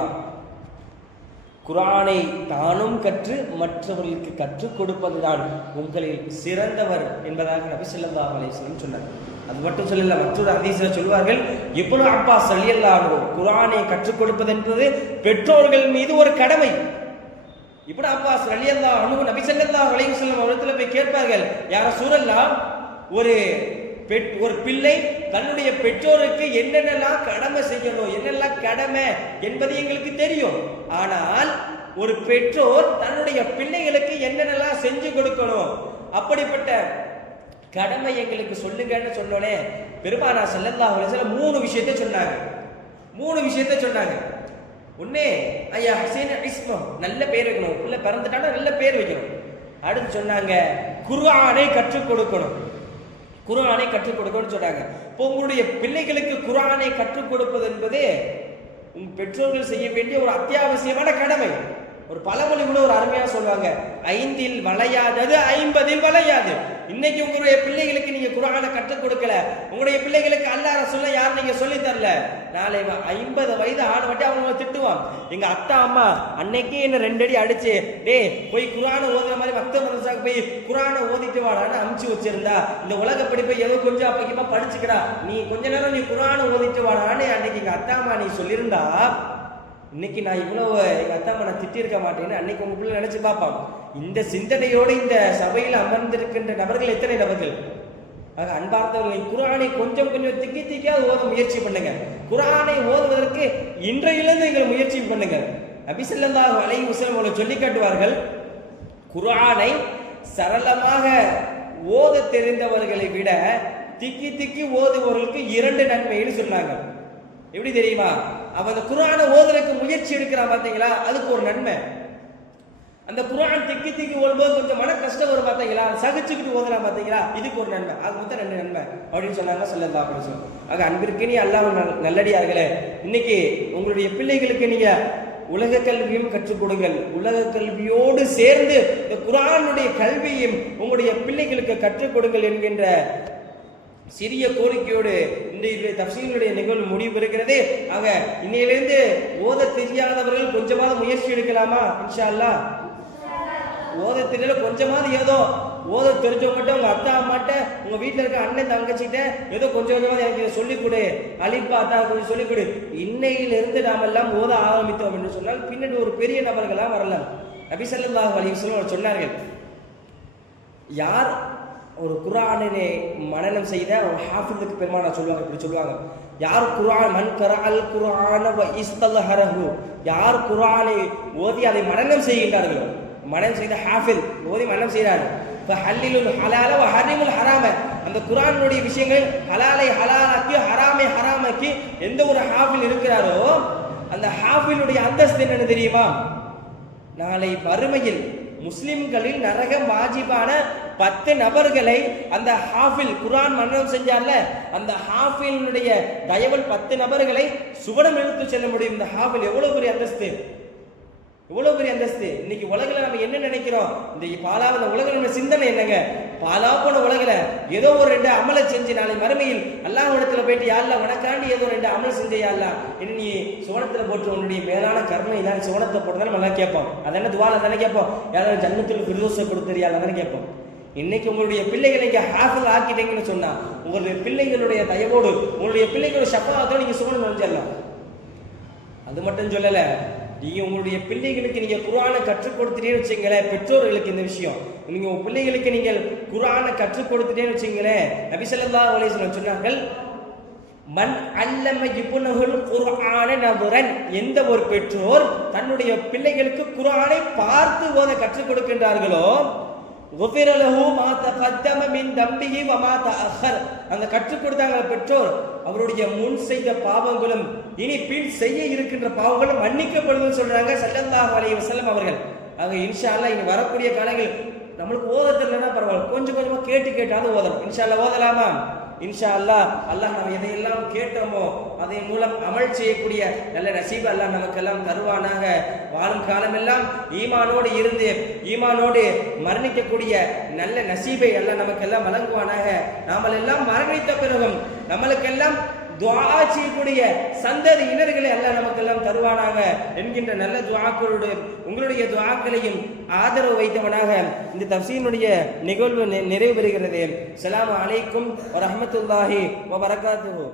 குர்ஆனை தானும் கற்று மற்றவர்களுக்கு கற்றுக் கொடுப்பதுதான் உங்களில் சிறந்தவர் என்பதாக நபி ஸல்லல்லாஹு அலைஹி வஸல்லம் சொன்னார். அது மட்டும் சொல்லல, மற்றொரு ஹதீஸ்ல சொல்வார்கள், இப்னு அப்பாஸ் ரலியல்லாஹு அன்ஹு குர்ஆனை கற்றுக் கொடுப்பது என்பது பெற்றோர்கள் மீது ஒரு கடமை. இப்னு அப்பாஸ் ரலியல்லாஹு அன்ஹு நபி ஸல்லல்லாஹு அலைஹி வஸல்லம் அவர்களிடத்துல போய் கேட்பார்கள், யா ரசூலல்லாஹ், ஒரு பிள்ளை தன்னுடைய பெற்றோருக்கு என்னென்னலாம் கடமை செய்யணும், என்னெல்லாம் கடமை என்பது எங்களுக்கு தெரியும். ஆனால் ஒரு பெற்றோர் தன்னுடைய பிள்ளைகளுக்கு என்னென்னலாம் செஞ்சு கொடுக்கணும், அப்படிப்பட்ட கடமை எங்களுக்கு சொல்லுங்கன்னு சொன்னோனே பெருமானார் ஸல்லல்லாஹு அலைஹி வஸல்லம் மூணு விஷயத்தை சொன்னாங்க. ஒண்ணே ஐயா ஹுசைன் இஸ்மம், நல்ல பேர் வைக்கணும், பிள்ளை பிறந்துட்டாலும் நல்ல பேர் வைக்கணும். அடுத்து சொன்னாங்க குர்ஆனை கற்றுக் கொடுக்கணும், குர்ஆனை கற்றுக் கொடுக்கணும்னு சொன்னாங்க. இப்போ உங்களுடைய பிள்ளைகளுக்கு குர்ஆனை கற்றுக் கொடுப்பது என்பது உங்க பெற்றோர்கள் செய்ய வேண்டிய ஒரு அத்தியாவசியமான கடமை. ஒரு பழமொழி கூட ஒரு அருமையா சொல்லுவாங்க, 5இல் வளையாதது 50இல் வளையாது. இன்னைக்கு உங்களுடைய பிள்ளைகளுக்கு நீங்க குர்ஆனை கற்றுக் கொடுக்கல, உங்களுடைய பிள்ளைகளுக்கு அல்லாஹ் ரசூலை யார் நீங்க சொல்லி தரல, நாளை 50 வயது ஆன வட்டி அவங்க திட்டுவான். எங்க அத்தா அம்மா அன்னைக்கே என்ன 2 அடி அடிச்சு, டேய் போய் குர்ஆனை ஓதுற மாதிரி மக்தப் மதரசாக்கு போய் குர்ஆனை ஓதிட்டு வாடான்னு அமுச்சு வச்சிருந்தா, இந்த உலக படிப்பை ஏதோ கொஞ்சம் அப்பக்கிமா படிச்சுக்கிறா, நீ கொஞ்ச நேரம் நீ குர்ஆனை ஓதிட்டு வாடான்னு அன்னைக்கு எங்க அத்தா அம்மா நீ சொல்லியிருந்தா, இன்னைக்கு நான் இவ்வளவு எங்க அத்தா அம்மா நான் திட்டி இருக்க மாட்டேன்னு அன்னைக்கு உங்க பிள்ளை நினைச்சு பார்ப்பான். இந்த சிந்தனையோடு இந்த சபையில் அமர்ந்திருக்கின்ற நபர்கள் எத்தனை நபர்கள்? ஆக அன்பார்ந்தவர்களை குர்ஆனை கொஞ்சம் கொஞ்சம் திக்கியாவது ஓத முயற்சி பண்ணுங்க. குர்ஆனை ஓதுவதற்கு இன்றையிலிருந்து நீங்கள் முயற்சி பண்ணுங்க. நபி ஸல்லல்லாஹு அலைஹி வஸல்லம் அவர்கள் சொல்லி காட்டுவார்கள், குர்ஆனை சரளமாக ஓத தெரிந்தவர்களை விட திக்கி ஓதுபவர்களுக்கு 2 நன்மைன்னு சொன்னாங்க. எப்படி தெரியுமா? அவன் அந்த குர்ஆனை ஓதுறதுக்கு முயற்சி எடுக்கிறான் பாத்தீங்களா, அதுக்கு ஒரு நன்மை. அந்த குர்ஆன் திக்கி ஓடும்போது கொஞ்சம் மன கஷ்டம் வரும் பாத்தீங்களா, சகிச்சுக்கிட்டு ஓதுறான் பாத்தீங்களா, இதுக்கு ஒரு நன்மை. அது மொத்தம் 2 நன்மை அப்படின்னு சொன்னாங்க ஸல்லல்லாஹு அலைஹி வஸல்லம். ஆக அன்பிற்கு நீ அல்லாஹ் நல்லடியார்களே, இன்னைக்கு உங்களுடைய பிள்ளைகளுக்கு நீங்க உலக கல்வியும் கற்றுக் கொடுங்கள். உலக கல்வியோடு சேர்ந்து இந்த குர்ஆனுடைய கல்வியும் உங்களுடைய பிள்ளைகளுக்கு கற்றுக் கொடுங்கள் என்கின்ற சிறிய கோரிக்கையோடு இன்றைய தஃசீலுடைய நிகழ்வு முடிவு பெறுகிறது. ஆக இன்னையிலிருந்து ஓத தெரியாதவர்கள் கொஞ்சமாவது முயற்சி எடுக்கலாமா? இன்ஷா அல்லாஹ். ஓத தெரியல கொஞ்சமாவது ஏதோ ஓத தெரிஞ்சவங்க மட்டும் உங்க அத்தா அம்மாட்ட, உங்க வீட்டுல இருக்க அண்ணன் தங்கச்சிட்ட ஏதோ கொஞ்சமாவது எனக்கு இதை சொல்லிக் கொடு, அலிப்பா அத்தா கொஞ்சம் சொல்லிக் கொடு. இன்னையிலிருந்து நாம் எல்லாம் ஓத ஆரம்பித்தோம் என்று சொன்னால் பின்னாடி ஒரு பெரிய நபர்களாக வரலாம். நபி ஸல்லல்லாஹு அலைஹி வஸல்லம் சொன்னார்கள், யார் ஒரு குர்ஆனை மனனம் செய்த ஒரு ஹாஃபிதுக்கு பெருமானா சொல்லுவாங்க, இப்படி சொல்லுவாங்க, யார் குர்ஆன் மன் கரஅல் குர்ஆன வ இஸ்தல்ஹரஹு, யார் குர்ஆனை ஓதி அதை மனனம் செய்கின்றார்களோ, மனனம் செய்த ஹாஃபில் ஓதி மனனம் செய்கிறார்கள், ஃபஹல்லிலுல் ஹலால வ ஹரிமுல் ஹராம, அந்த குர்ஆனுடைய விஷயங்கள் ஹலாலை ஹலாலாக்கி ஹராமை ஹராமாக்கி எந்த ஒரு ஹாஃபில் இருக்கிறாரோ அந்த ஹாஃபிலுடைய அந்தஸ்து என்னன்னு தெரியுமா? நாளை மறுமையில் முஸ்லிம்களில் நரகம் வாஜிபான 10 நபர்களை அந்த ஹாஃபில் குர்ஆன் மனனம் செஞ்சார்ல, அந்த ஹாஃபிலுடைய தயவல் 10 நபர்களை சுவனம் இழுத்து செல்ல முடியும். இந்த ஹாஃபில் எவ்வளவு பெரிய அந்தஸ்து, எவ்வளவு பெரிய அந்தஸ்து. இன்னைக்கு உலகில் நம்ம என்ன நினைக்கிறோம், இந்த பாலாவ உலகில் நம்ம சிந்தனை என்னங்க, பாலா போன உலகில் ஏதோ ஒரு 2 அமலை செஞ்சு நாளை மறுமையில் அல்லாஹ் இடத்துல போயிட்டு, யாரெல்லாம் உனக்காண்டி ஏதோ 2 அமல் செஞ்ச யாரெல்லாம் என்ன நீ சுவனத்துல போட்டு உன்னுடைய மேலான கர்மை தான் சுவனத்தை போட்டு நம்ம எல்லாம் கேட்போம். அது என்ன துவால தானே கேட்போம், யாராவது ஜன்னத்துல் ஃபிர்தௌஸை கொடுத்துறியால தானே கேட்போம். இன்னைக்கு உங்களுடைய பிள்ளைகளை நீங்க ஹாஃபில் ஆக்கிட்டீங்கன்னு சொன்னா உங்களுடைய பிள்ளைகளுடைய தயவோடு உங்களுடைய பிள்ளைகளோட ஷஃபாஅத்தோடு நீங்க சுவனம் நுழைஞ்சிடலாம். அது மட்டும் சொல்லல, நீங்க உங்களுடைய பிள்ளைகளுக்கு நீங்க குர்ஆனை கற்றுக் கொடுத்துட்டேன்னு வச்சுங்களேன், பெற்றோர்களுக்கு இந்த விஷயம், நீங்க உங்க பிள்ளைகளுக்கு நீங்கள் குர்ஆனை கற்றுக் கொடுத்துட்டேன்னு வச்சுங்களேன், நபி ஸல்லல்லாஹு அலைஹி வஸல்லம் சொன்னார்கள், மன் அல்லம இப்னஹுல் குர்ஆன நதுரன், எந்த ஒரு பெற்றோர் தன்னுடைய பிள்ளைகளுக்கு குர்ஆனை பார்த்து ஓத கற்றுக் கொடுக்கின்றார்களோ, குஃபிர லஹு மா தகத்தம மின் தம்பிஹி வ மா தஅக்கர், அந்த கற்றுக் கொடுத்தாங்க பெற்றோர், அவருடைய முன் செய்த பாவங்களும் இனி பின் செய்ய இருக்கின்ற பாவங்களும் மன்னிக்கப்படுதுன்னு சொல்றாங்க ஸல்லல்லாஹு அலைஹி வஸல்லம் அவர்கள். ஆக இன்ஷா அல்லாஹ் இனி வரக்கூடிய காலங்கள் நம்மளுக்கு ஓத தெரியலன்னா பரவாயில்ல, கொஞ்சம் கொஞ்சமா கேட்டாவது ஓதணும். இன்ஷா அல்லாஹ் ஓதலாமா? இன்ஷா அல்லாஹ். அல்லாஹ் நம்ம எதையெல்லாம் கேட்டோமோ அதன் மூலம் அமல் செய்யக்கூடிய நல்ல நசீபை அல்லாஹ் நமக்கெல்லாம் தருவானாக. வாழும் காலமெல்லாம் ஈமானோடு இருந்து ஈமானோடு மரணிக்கக்கூடிய நல்ல நசீபை அல்லாஹ் நமக்கெல்லாம் வழங்குவானாக. நாமெல்லாம் மரணித்த பிறகும் நம்மளுக்கெல்லாம் துஆ செய்யக்கூடிய சந்ததியினர்களை அல்லாஹ் நமக்கெல்லாம் தருவானாக என்கின்ற நல்ல துஆக்களோடு உங்களுடைய துஆக்களையும் ஆதரவு வைத்தவனாக இந்த தஃசீருடைய நிகழ்வு நிறைவு பெறுகிறது. ஸலாமு அலைக்கும் வ ரஹ்மத்துல்லாஹி வ பரகாத்துஹு.